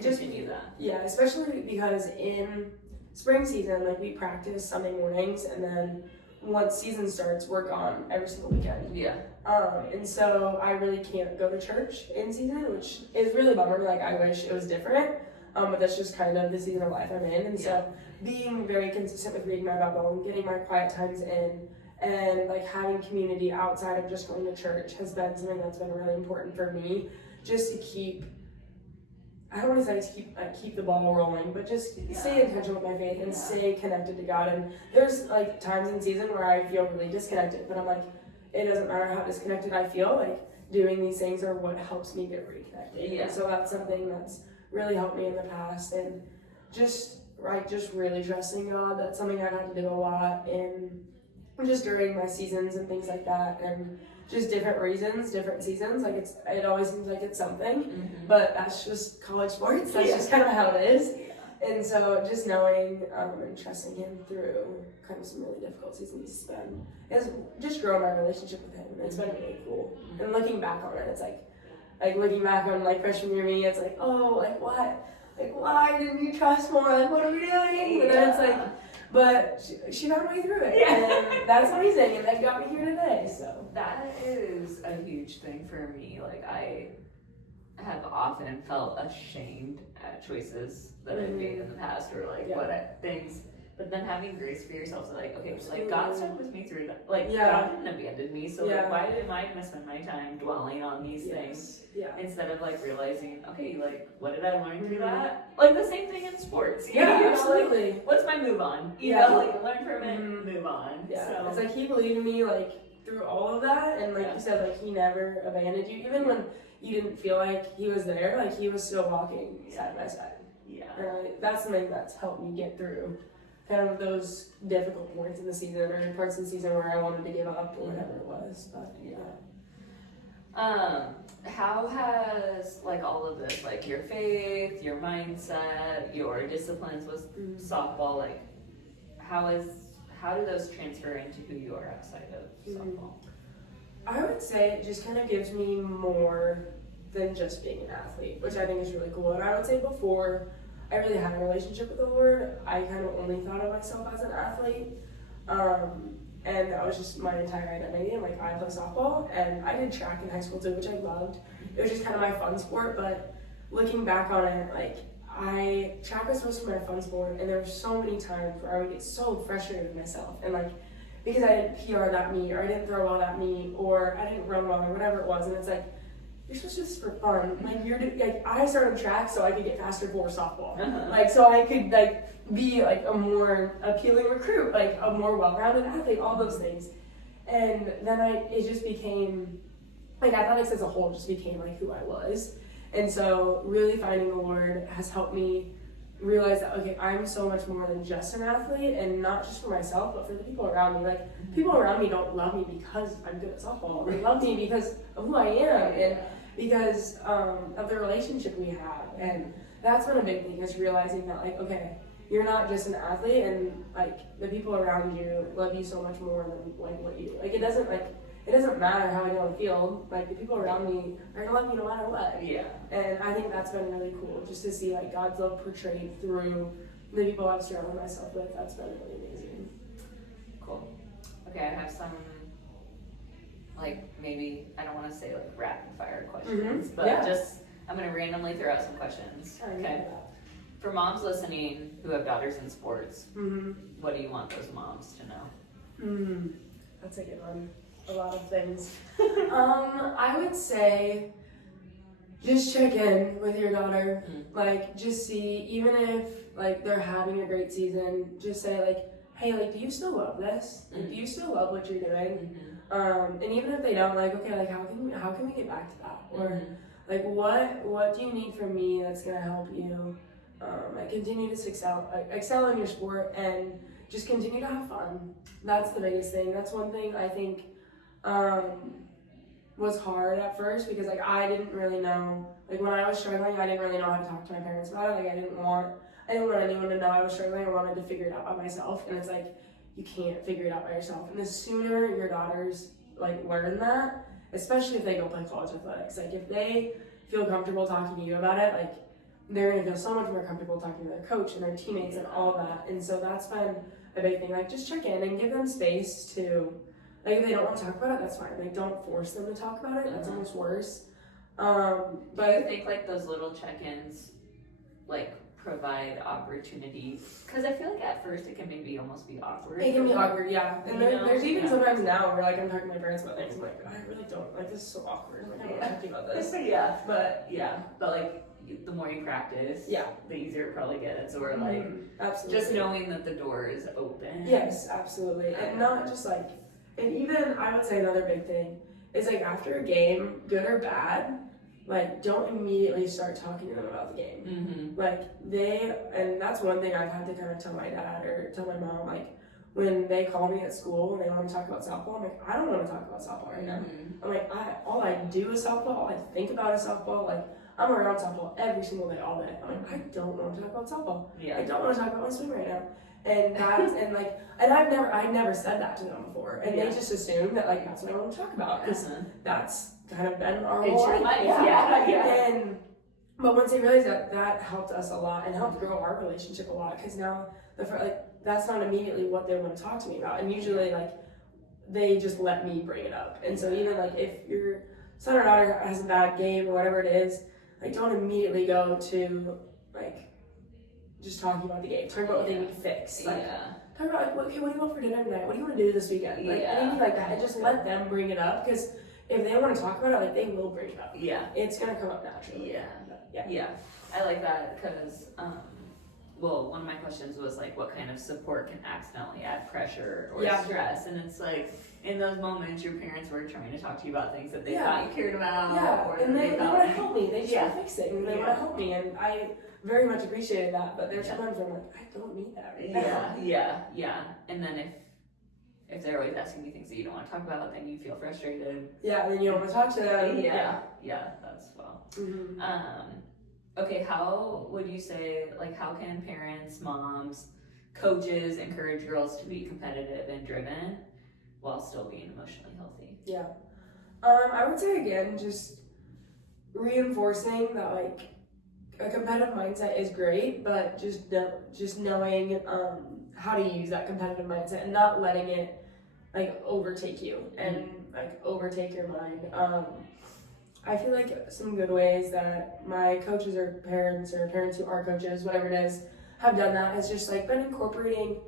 continue that. Yeah, especially because in spring season, like we practice Sunday mornings, and then once season starts, we're gone every single weekend. Yeah. And so I really can't go to church in season, which is really a bummer. Like I wish it was different, but that's just kind of the season of life I'm in. And so being very consistent with reading my Bible and getting my quiet times in, and like having community outside of just going to church has been something that's been really important for me, just to keep, I don't want to say to keep the ball rolling, but just stay intentional with my faith and stay connected to God. And there's like times in season where I feel really disconnected, but I'm like, it doesn't matter how disconnected I feel, like doing these things are what helps me get reconnected. Yeah. And so that's something that's really helped me in the past, and just really trusting God. That's something I've had to do a lot in just during my seasons and things like that, and just different reasons, different seasons. Like it always seems like it's something, but that's just college sports. That's just kind of how it is. And so just knowing and trusting Him through kind of some really difficult seasons has just grown my relationship with Him, and it's been really cool. And looking back on it, it's like looking back on like freshman year me, it's like, oh, like what? Like why didn't you trust more? Like what are we doing? And then it's like, but she found a way through it, and that's amazing, and that got me here today. So that is a huge thing for me. Like I have often felt ashamed at choices that I've made in the past, or like things. But then having grace for yourself, so like, okay, like God stuck with me through that. Like God didn't abandon me, so like why am I gonna spend my time dwelling on these things instead of like realizing, okay, like what did I learn through that? Like the same thing in sports. You know, absolutely. Like, what's my move on? You know, like learn from it, move on. Yeah, so. it's like He believed in me like through all of that, and like you said, like He never abandoned you, even when you didn't feel like He was there. Like He was still walking side by side. Yeah, and that's something that's helped me get through kind of those difficult points in the season, or parts of the season where I wanted to give up or whatever it was. But how has like all of this, like your faith, your mindset, your disciplines with softball, like how do those transfer into who you are outside of softball? I would say it just kind of gives me more than just being an athlete, which I think is really cool. And I would say before I really had a relationship with the Lord, I kind of only thought of myself as an athlete. And that was just my entire identity. And like I play softball, and I did track in high school too, which I loved. It was just kind of my fun sport, but looking back on it, like track was supposed to be my fun sport, and there were so many times where I would get so frustrated with myself, and like because I didn't PR that meet, or I didn't throw well that meet, or I didn't run well, or whatever it was, and it's like, you're supposed to do this for fun. Like I started track so I could get faster for softball. Like so I could like be like a more appealing recruit, like a more well-rounded athlete, all those things. And then it just became like athletics as a whole just became like who I was. And so really finding the Lord has helped me realize that okay, I'm so much more than just an athlete, and not just for myself, but for the people around me. Like people around me don't love me because I'm good at softball. They love me because of who I am and because of the relationship we have. And that's been a big thing, is realizing that like, okay, you're not just an athlete, and like the people around you love you so much more than like what you do. Like it doesn't matter how I do on the field, like the people around me are gonna love me no matter what. Yeah. And I think that's been really cool, just to see like God's love portrayed through the people I've surrounded myself with. That's been really amazing. Cool. Okay, I have some like maybe, I don't want to say like rapid fire questions, but Yeah. just, I'm going to randomly throw out some questions. I Okay. know For moms listening who have daughters in sports, that. what do you want those moms to know? That's a good one. A lot of things. I would say just check in with your daughter. Like, just see, even if like they're having a great season, just say like, hey, like, do you still love this? Like, do you still love what you're doing? And even if they don't, like, okay, like, how can we get back to that? Or like, what do you need from me that's gonna help you like continue to excel in your sport and just continue to have fun. That's the biggest thing. That's one thing I think was hard at first because like I didn't really know, like when I was struggling, I didn't really know how to talk to my parents about it. Like I didn't want anyone to know I was struggling. I wanted to figure it out by myself, and it's like you can't figure it out by yourself. And the sooner your daughters like learn that, especially if they go play college athletics, like if they feel comfortable talking to you about it, like they're gonna feel so much more comfortable talking to their coach and their teammates and all that. And so that's been a big thing. Like just check in and give them space to, like if they don't want to talk about it, that's fine. Like don't force them to talk about it. That's almost worse. But I think like those little check-ins like provide opportunity, because I feel like at first it can maybe almost be awkward. It can be awkward, yeah. And there's even Yeah. sometimes now where like I'm talking to my parents about things, I'm like, I really don't, like this is so awkward. Like I don't want to talk to you about this. Yeah, But but like the more you practice, yeah, the easier it probably gets. Or like absolutely. just knowing that the door is open. Yes, absolutely. And not just like, and even I would say another big thing is like after a game, good or bad, like don't immediately start talking to them about the game. Like and that's one thing I've had to kind of tell my dad or tell my mom, like when they call me at school and they want to talk about softball, I'm like, I don't want to talk about softball right now. I'm like, all I do is softball, all I think about is softball, like I'm around softball every single day, all day. I'm like, I don't want to talk about softball. Yeah. I don't want to talk about my swim right now. And that's, and like, and I've never said that to them before. And they just assume that like, that's what I want to talk about. Because that's kind of been our whole life. Yeah. But once they realized that, that helped us a lot and helped grow our relationship a lot. Because now, that's not immediately what they want to talk to me about. And usually like, they just let me bring it up. And so even like, if your son or daughter has a bad game or whatever it is, like don't immediately go to like, just talking about the game, talking about what they need to fix. Like, talk about like, okay, what do you want for dinner tonight? What do you want to do this weekend? Like anything like that. And just let them bring it up, because if they want to talk about it, like they will bring it up. Yeah. It's gonna come up naturally. Yeah. I like that because, well, one of my questions was like, what kind of support can accidentally add pressure or stress? And it's like, in those moments, your parents were trying to talk to you about things that they thought you cared about. Yeah, or and they thought want to help me. They just want to fix it, and they want to help me, and I very much appreciated that. But there's times where I'm like, I don't need that right now. Yeah. And then if they're always asking you things that you don't want to talk about, then you feel frustrated. Yeah, and then you don't want to talk to them. Yeah, that's well. Okay, how would you say, like, how can parents, moms, coaches encourage girls to be competitive and driven while still being emotionally healthy? Yeah. I would say again, just reinforcing that like a competitive mindset is great, but just knowing how to use that competitive mindset and not letting it like overtake you and like overtake your mind. I feel like some good ways that my coaches or parents who are coaches, whatever it is, have done that has just like been incorporating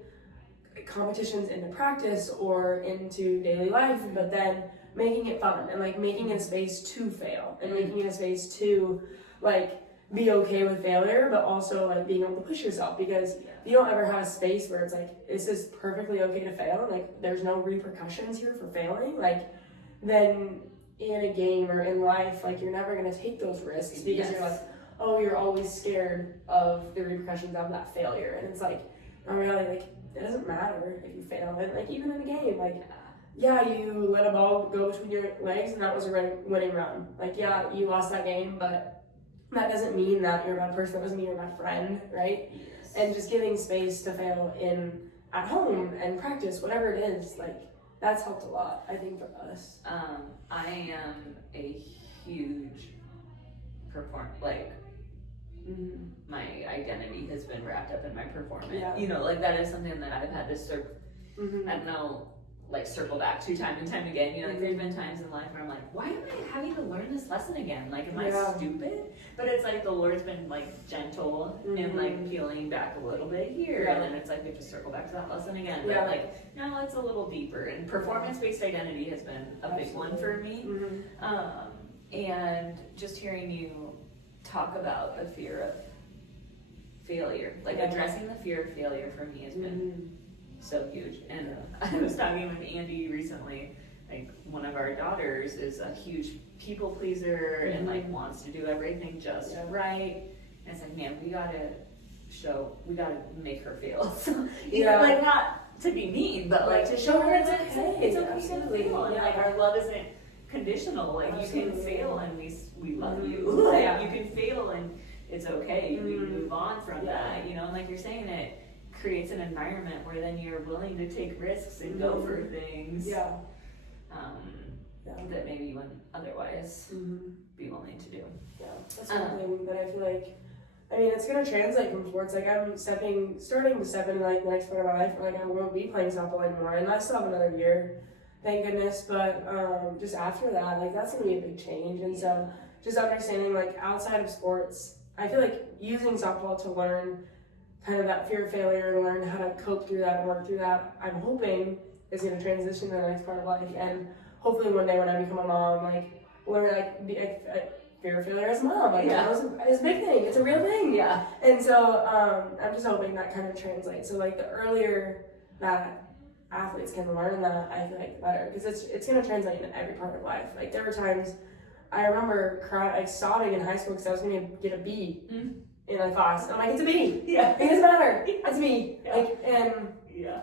competitions into practice or into daily life, but then making it fun and like making it a space to fail and making it a space to like be okay with failure, but also like being able to push yourself, because you don't ever have a space where it's like, this is perfectly okay to fail, like there's no repercussions here for failing, like then in a game or in life, like you're never going to take those risks because you're like, oh, you're always scared of the repercussions of that failure. And it's like, I'm really like, it doesn't matter if you fail. And like even in a game, like you let a ball go between your legs and that was a winning run. Like you lost that game, but that doesn't mean that you're a bad person. That doesn't mean you're a bad friend, right? And just giving space to fail at home and practice, whatever it is, like that's helped a lot, I think, for us. I am a huge my identity has been wrapped up in my performance. You know, like that is something that I've had to I don't know like circle back to time and time again. You know, like there's been times in life where I'm like, why am I having to learn this lesson again? Like, am I stupid? But it's like the Lord's been like gentle and like peeling back a little bit here, and then it's like we have to circle back to that lesson again. But like now it's a little deeper, and performance-based identity has been a big one for me. And just hearing you talk about the fear of failure, like addressing the fear of failure for me has been so huge. And I was talking with Andy recently, like one of our daughters is a huge people pleaser and like wants to do everything just right. And it's like, man, we gotta make her fail. So, you know, like not to be mean, but like to show her that it's okay to fail, and like our love isn't conditional. Like you can fail and we love you. Like you can fail and it's okay. We move on from that, you know. And like you're saying, it creates an environment where then you're willing to take risks and go for things. That maybe you wouldn't otherwise be willing to do. Yeah, that's something that I feel like, I mean, it's gonna translate from sports. Like I'm starting to step into like the next part of my life where like I won't be playing softball anymore, and I still have another year, thank goodness. But just after that, like that's gonna be a big change. And so just understanding like outside of sports, I feel like using softball to learn kind of that fear of failure and learn how to cope through that and work through that, I'm hoping is gonna transition to the next part of life. And hopefully one day when I become a mom, like learn like fear of failure as a mom, like it's a big thing, it's a real thing. And so I'm just hoping that kind of translates. So like the earlier that athletes can learn that, I feel like the better, because it's going to translate into every part of life. Like there were times I remember like sobbing in high school because I was going to get a B in a class. I'm like, it's a B. It doesn't matter. It's a B. Like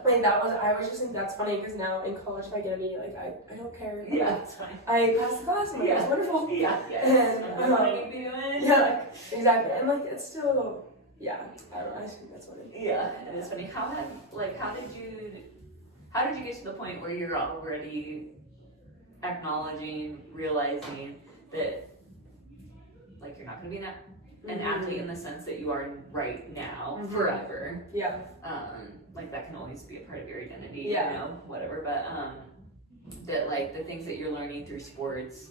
like I was just think that's funny because now in college if I get a B, like I don't care. It's fine. I passed the class. I'm like, it's wonderful. And what are you doing? Exactly. And like it's still I don't know. I just think that's funny. And it's funny. How did you get to the point where you're already acknowledging, realizing that like you're not going to be an athlete in the sense that you are right now forever? Like that can always be a part of your identity, you know, whatever. But that like the things that you're learning through sports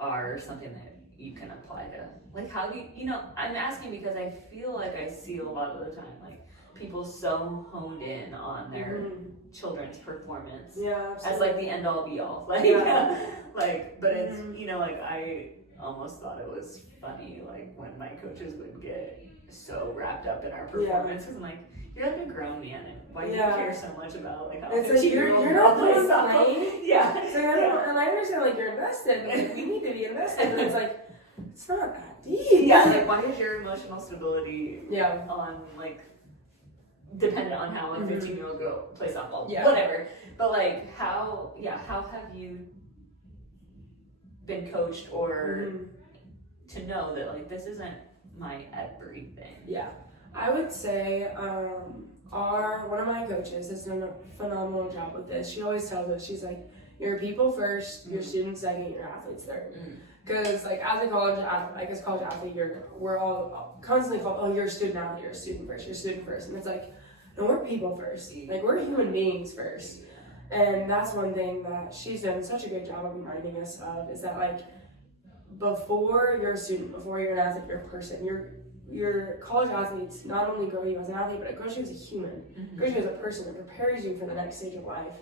are something that you can apply to. Like how do you know, I'm asking because I feel like I see a lot of the time like people so honed in on their children's performance as like the end all be all. Like like but it's you know, like I almost thought it was funny like when my coaches would get so wrapped up in our performance because I'm like, you're like a grown man and why do you care so much about like how it's like you're not playing. So and I understand like you're invested, but like, we need to be invested, and it's like it's not that deep. Like why is your emotional stability on like dependent on how a 15-year-old girl plays softball? Whatever. But like how have you been coached or to know that like this isn't my everything? I would say one of my coaches has done a phenomenal job with this. She always tells us, she's like, your people first, your students second, your athletes third. Because like as a college athlete, we're all constantly called, oh, you're a student athlete, you're a student first. And it's like, no, we're people first. Like we're human beings first. And that's one thing that she's done such a good job of reminding us of, is that like before you're a student, before you're an athlete, you're a person. Your college athletes not only grow you as an athlete, but it grows you as a human. It grows you as a person. It prepares you for the next stage of life.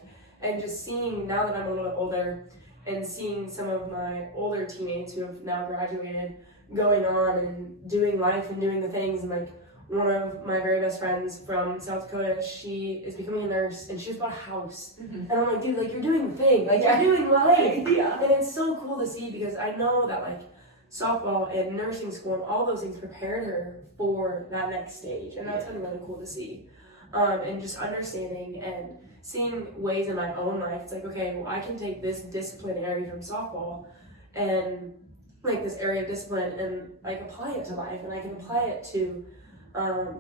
And just seeing, now that I'm a little bit older, and seeing some of my older teammates who have now graduated going on and doing life and doing the things, and like one of my very best friends from South Dakota, she is becoming a nurse and she just bought a house. And I'm like, dude, like you're doing the thing, like you're doing life. And it's so cool to see, because I know that like softball and nursing school and all those things prepared her for that next stage, and that's been really cool to see. And just understanding and seeing ways in my own life, it's like, okay, well, I can take this discipline area from softball and like this area of discipline and like apply it to life, and I can apply it to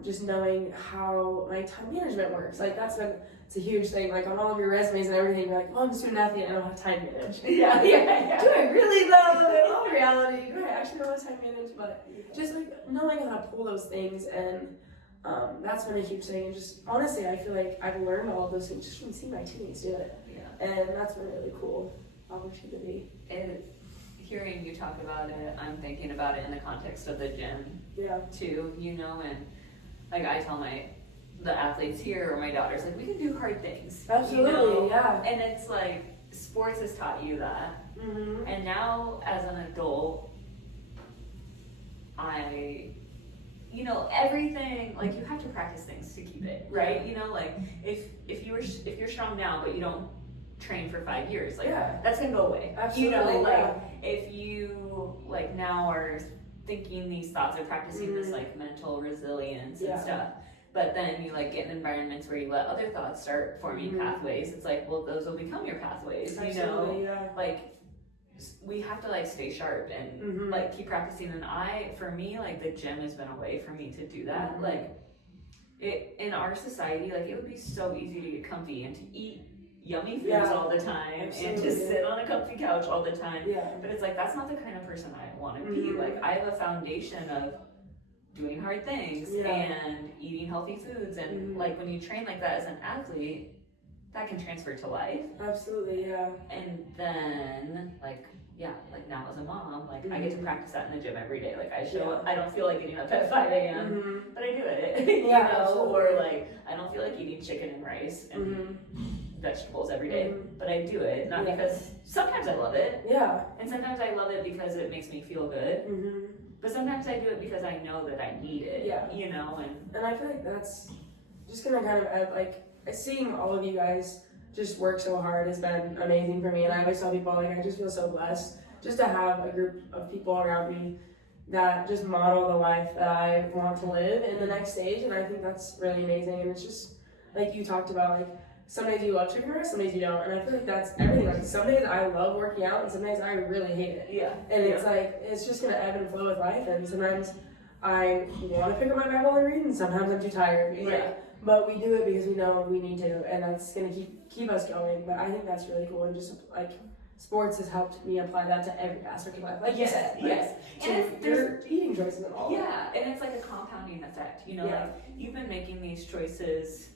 just knowing how my time management works. Like it's a huge thing, like on all of your resumes and everything, you're like, well, I'm a student athlete and I don't have time to manage. Do I really though? In all reality, do I actually know how to time manage? But just like knowing how to pull those things and That's been a huge thing. And just honestly, I feel like I've learned all of those things just from seeing my teammates do it. Yeah. And that's been a really cool opportunity. Hearing you talk about it, I'm thinking about it in the context of the gym Yeah. too, you know, and like I tell the athletes here or my daughters, like, we can do hard things. Absolutely, you know? yeah. And it's like, sports has taught you that. Mm-hmm. And now as an adult, you know, everything, like, you have to practice things to keep it, right? You know, like, if you're strong now, but you don't train for 5 years, like, Yeah. that's gonna go away. Absolutely, You know, like, yeah. if you, like, now are thinking these thoughts or practicing this, like, mental resilience and Yeah. stuff, but then you, like, get in environments where you let other thoughts start forming Mhm. pathways, it's like, well, those will become your pathways, you know? Absolutely, yeah. Like, we have to, like, stay sharp and Mhm. like keep practicing. And for me, like, the gym has been a way for me to do that. Mhm. Like, in our society, like, it would be so easy to get comfy and to eat yummy foods Yeah, all the time and absolutely. to sit on a comfy couch all the time. Yeah. But it's like, that's not the kind of person I want to be. Mhm. Like, I have a foundation of doing hard things Yeah. and eating healthy foods. And Mhm. like, when you train like that as an athlete, that can transfer to life. Absolutely, yeah. And then, like now as a mom, like, I get to Mhm. practice that in the gym every day. Like, I show Yeah. up, I don't feel like getting up at 5 a.m., Mm-hmm. but I do it, you Yeah, know? absolutely. Or like, I don't feel like eating chicken and rice and Mm-hmm. vegetables every day, Mhm. but I do it, not Yeah. because, sometimes I love it, Yeah. and sometimes I love it because it makes me feel good, Mm-hmm. but sometimes I do it because I know that I need it, Yeah. you know? And And I feel like that's just gonna kind of add, like, seeing all of you guys just work so hard has been amazing for me. And I always tell people, like, I just feel so blessed just to have a group of people around me that just model the life that I want to live in the next stage. And I think that's really amazing. And it's just like you talked about, like, some days you love chicken breast, some days you don't. And I feel like that's everything. Like, some days I love working out and some days I really hate it. yeah. And it's like, it's just gonna ebb and flow with life. And sometimes I want to pick up my Bible and read, and sometimes I'm too tired. Like, Yeah. but we do it because we know we need to, and that's gonna keep us going. But I think that's really cool, and just like sports has helped me apply that to every aspect of life. Like you said, yes. to And your eating choices and all. Yeah, and it's like a compounding effect, you know, Yeah. like, you've been making these choices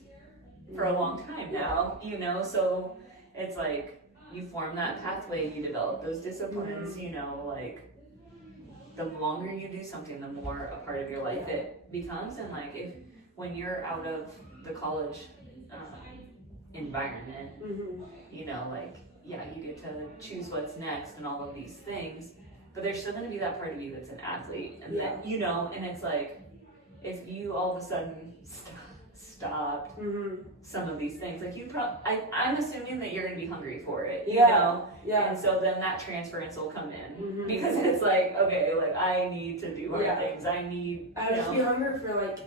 for a long time now, you know, so it's like, you form that pathway, you develop those disciplines, you know, like, the longer you do something, the more a part of your life it becomes. And like, when you're out of the college environment, Mm-hmm. you know, like, yeah, you get to choose what's next and all of these things, but there's still going to be that part of you that's an athlete, and that, you know, and it's like, if you all of a sudden stopped Mm-hmm. some of these things, like, I'm assuming that you're going to be hungry for it, you Yeah. know, Yeah. and so then that transference will come in, Mhm. because it's like, okay, like, I need to do hard Yeah. things, I need, I you just be know, hungry for like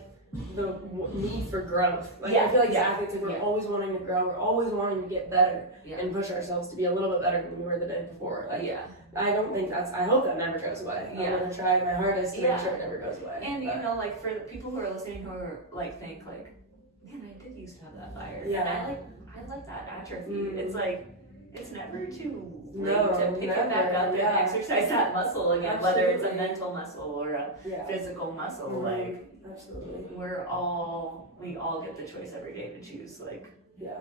the need for growth. Like, Yeah, I feel like as yeah, athletes, like, we're yeah. always wanting to grow. We're always wanting to get better Yeah. and push ourselves to be a little bit better than we were the day before. Like, yeah. I don't think I hope that never goes away. Yeah. I'm gonna try my hardest to Yeah. make sure it never goes away. And you But- know, like, for the people who are listening who are like, think like, man, I did used to have that fire. Yeah. And I let that atrophy. Mm. It's like, it's never too late No, to pick it back never, up and yeah. exercise that muscle again, whether it's a Absolutely. mental muscle or a Yeah. physical muscle. Mhm. Like, Absolutely. we all get the choice every day to choose, like, Yeah.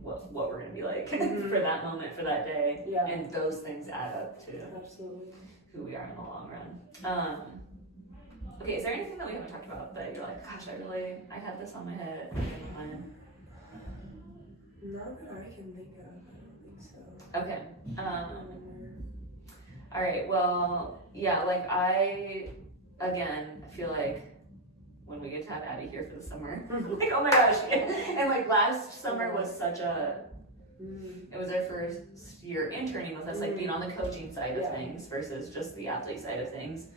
what we're gonna be like Mhm. for that moment, for that day. Yeah. And those things add up to Absolutely. who we are in the long run. Okay, is there anything that we haven't talked about that you're like, gosh, I had this on my head? Not that I can think of. I don't think so. Okay. All right. Well, yeah. Like, I feel like when we get to have Abby here for the summer, like, oh my gosh, and like last summer was such a. It was our first year interning with us, like being on the coaching side of Yeah. things versus just the athlete side of things.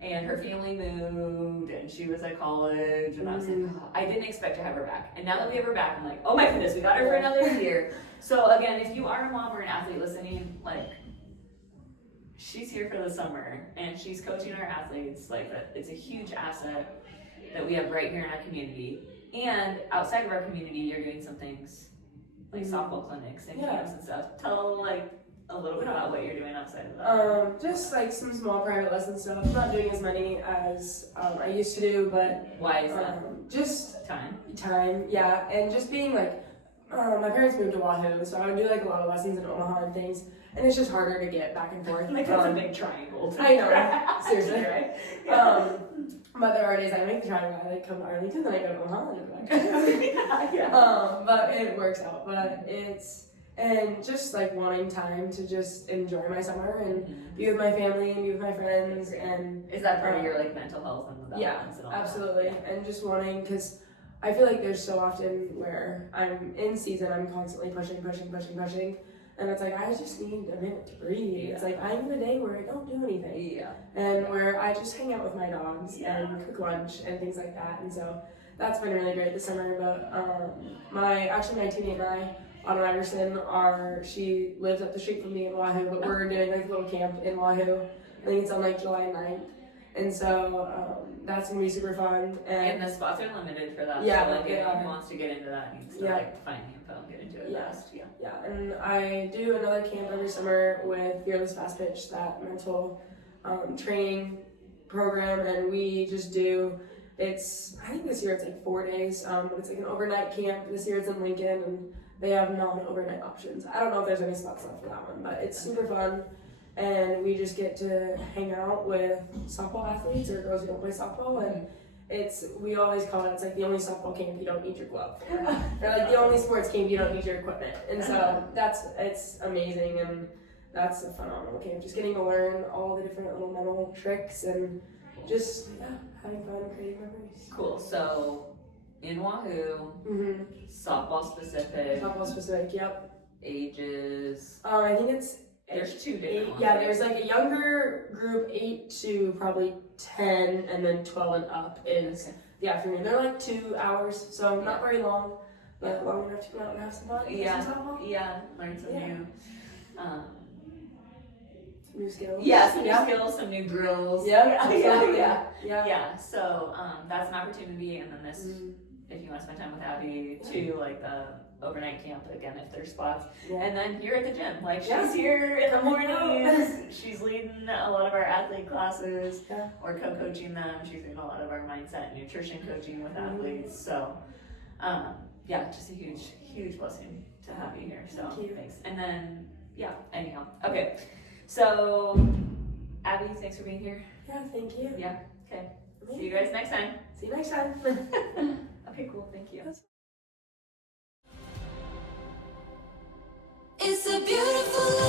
And her family moved, and she was at college, and I was like, oh, I didn't expect to have her back. And now that we have her back, I'm like, oh my goodness, we got her for another year. So again, if you are a mom or an athlete listening, like, she's here for the summer, and she's coaching our athletes. Like, it's a huge asset that we have right here in our community. And outside of our community, you're doing some things like softball clinics and Yeah. camps and stuff. Tell, like, a little bit Yeah. about what you're doing outside of that. Just like some small private lesson stuff. I'm not doing as many as I used to do, but Why is that? just Time. time, yeah, and just being like, my parents moved to Wahoo, so I would do like a lot of lessons in Omaha and things, and it's just harder to get back and forth. Like that's a big triangle. I know, seriously. Right? But there are days I make the triangle, I like come to Arlington, then I go to Omaha, and I go back. Yeah. But it works out. But and just like wanting time to just enjoy my summer and be with my family and be with my friends and Is that part of your like mental health and the yeah, balance and all absolutely. that? And just wanting, because I feel like there's so often where I'm in season, I'm constantly pushing, and it's like I just need a minute to breathe. It's like I'm in a day where I don't do anything, Yeah. and where I just hang out with my dogs Yeah. and cook lunch and things like that. And so that's been really great this summer. But my teammate and I, Autumn Iverson, she lives up the street from me in Wahoo, but we're doing like a little camp in Wahoo. I think it's on like July 9th. And so that's gonna be super fun. And the spots are limited for that. Yeah, So like they anyone are. who wants to get into that needs to Yeah. like find the info and get into it Yeah. fast. Yeah. Yeah, and I do another camp every summer with Fearless Fast Pitch, that mental training program, and we just do. I think this year it's like 4 days, but it's like an overnight camp. This year it's in Lincoln, and they have non-overnight options. I don't know if there's any spots left for that one, but it's super fun. And we just get to hang out with softball athletes or girls who don't play softball, and we always call it's like the only softball camp you don't need your glove for, or like the only sports camp you don't need your equipment. And so it's amazing, and that's a phenomenal camp. Just getting to learn all the different little mental tricks and just having fun and creating memories. Cool. So in Wahoo, Mm-hmm. softball specific, Softball specific, yep. ages. I think it's There's 2 different 8, ones. yeah, right? there's like a younger group, 8 to probably 10, and then 12 and up is the afternoon. They're like 2 hours, so not very long, but long enough to go out and have some fun. Yeah. Some softball. Yeah, learn some Yeah. new. New skills. Yeah, some new Yeah. skills, some new drills. Yeah, yeah. Yeah. Yeah, so that's an opportunity, and then this, Mhm. if you want to spend time with Abby, to like the overnight camp again if there's spots, Yeah. and then here at the gym, like she's Yeah. here in the Come on out. mornings. She's leading a lot of our athlete classes, Yeah. or co-coaching them. She's doing a lot of our mindset and nutrition coaching with Mhm. athletes. So, yeah, just a huge blessing to have you here. So Thank you. thanks. And then anyhow, okay. So, Abby, thanks for being here. Yeah, thank you. Yeah. Okay. See you guys next time. See you next time. Okay, cool. Thank you. It's a beautiful life.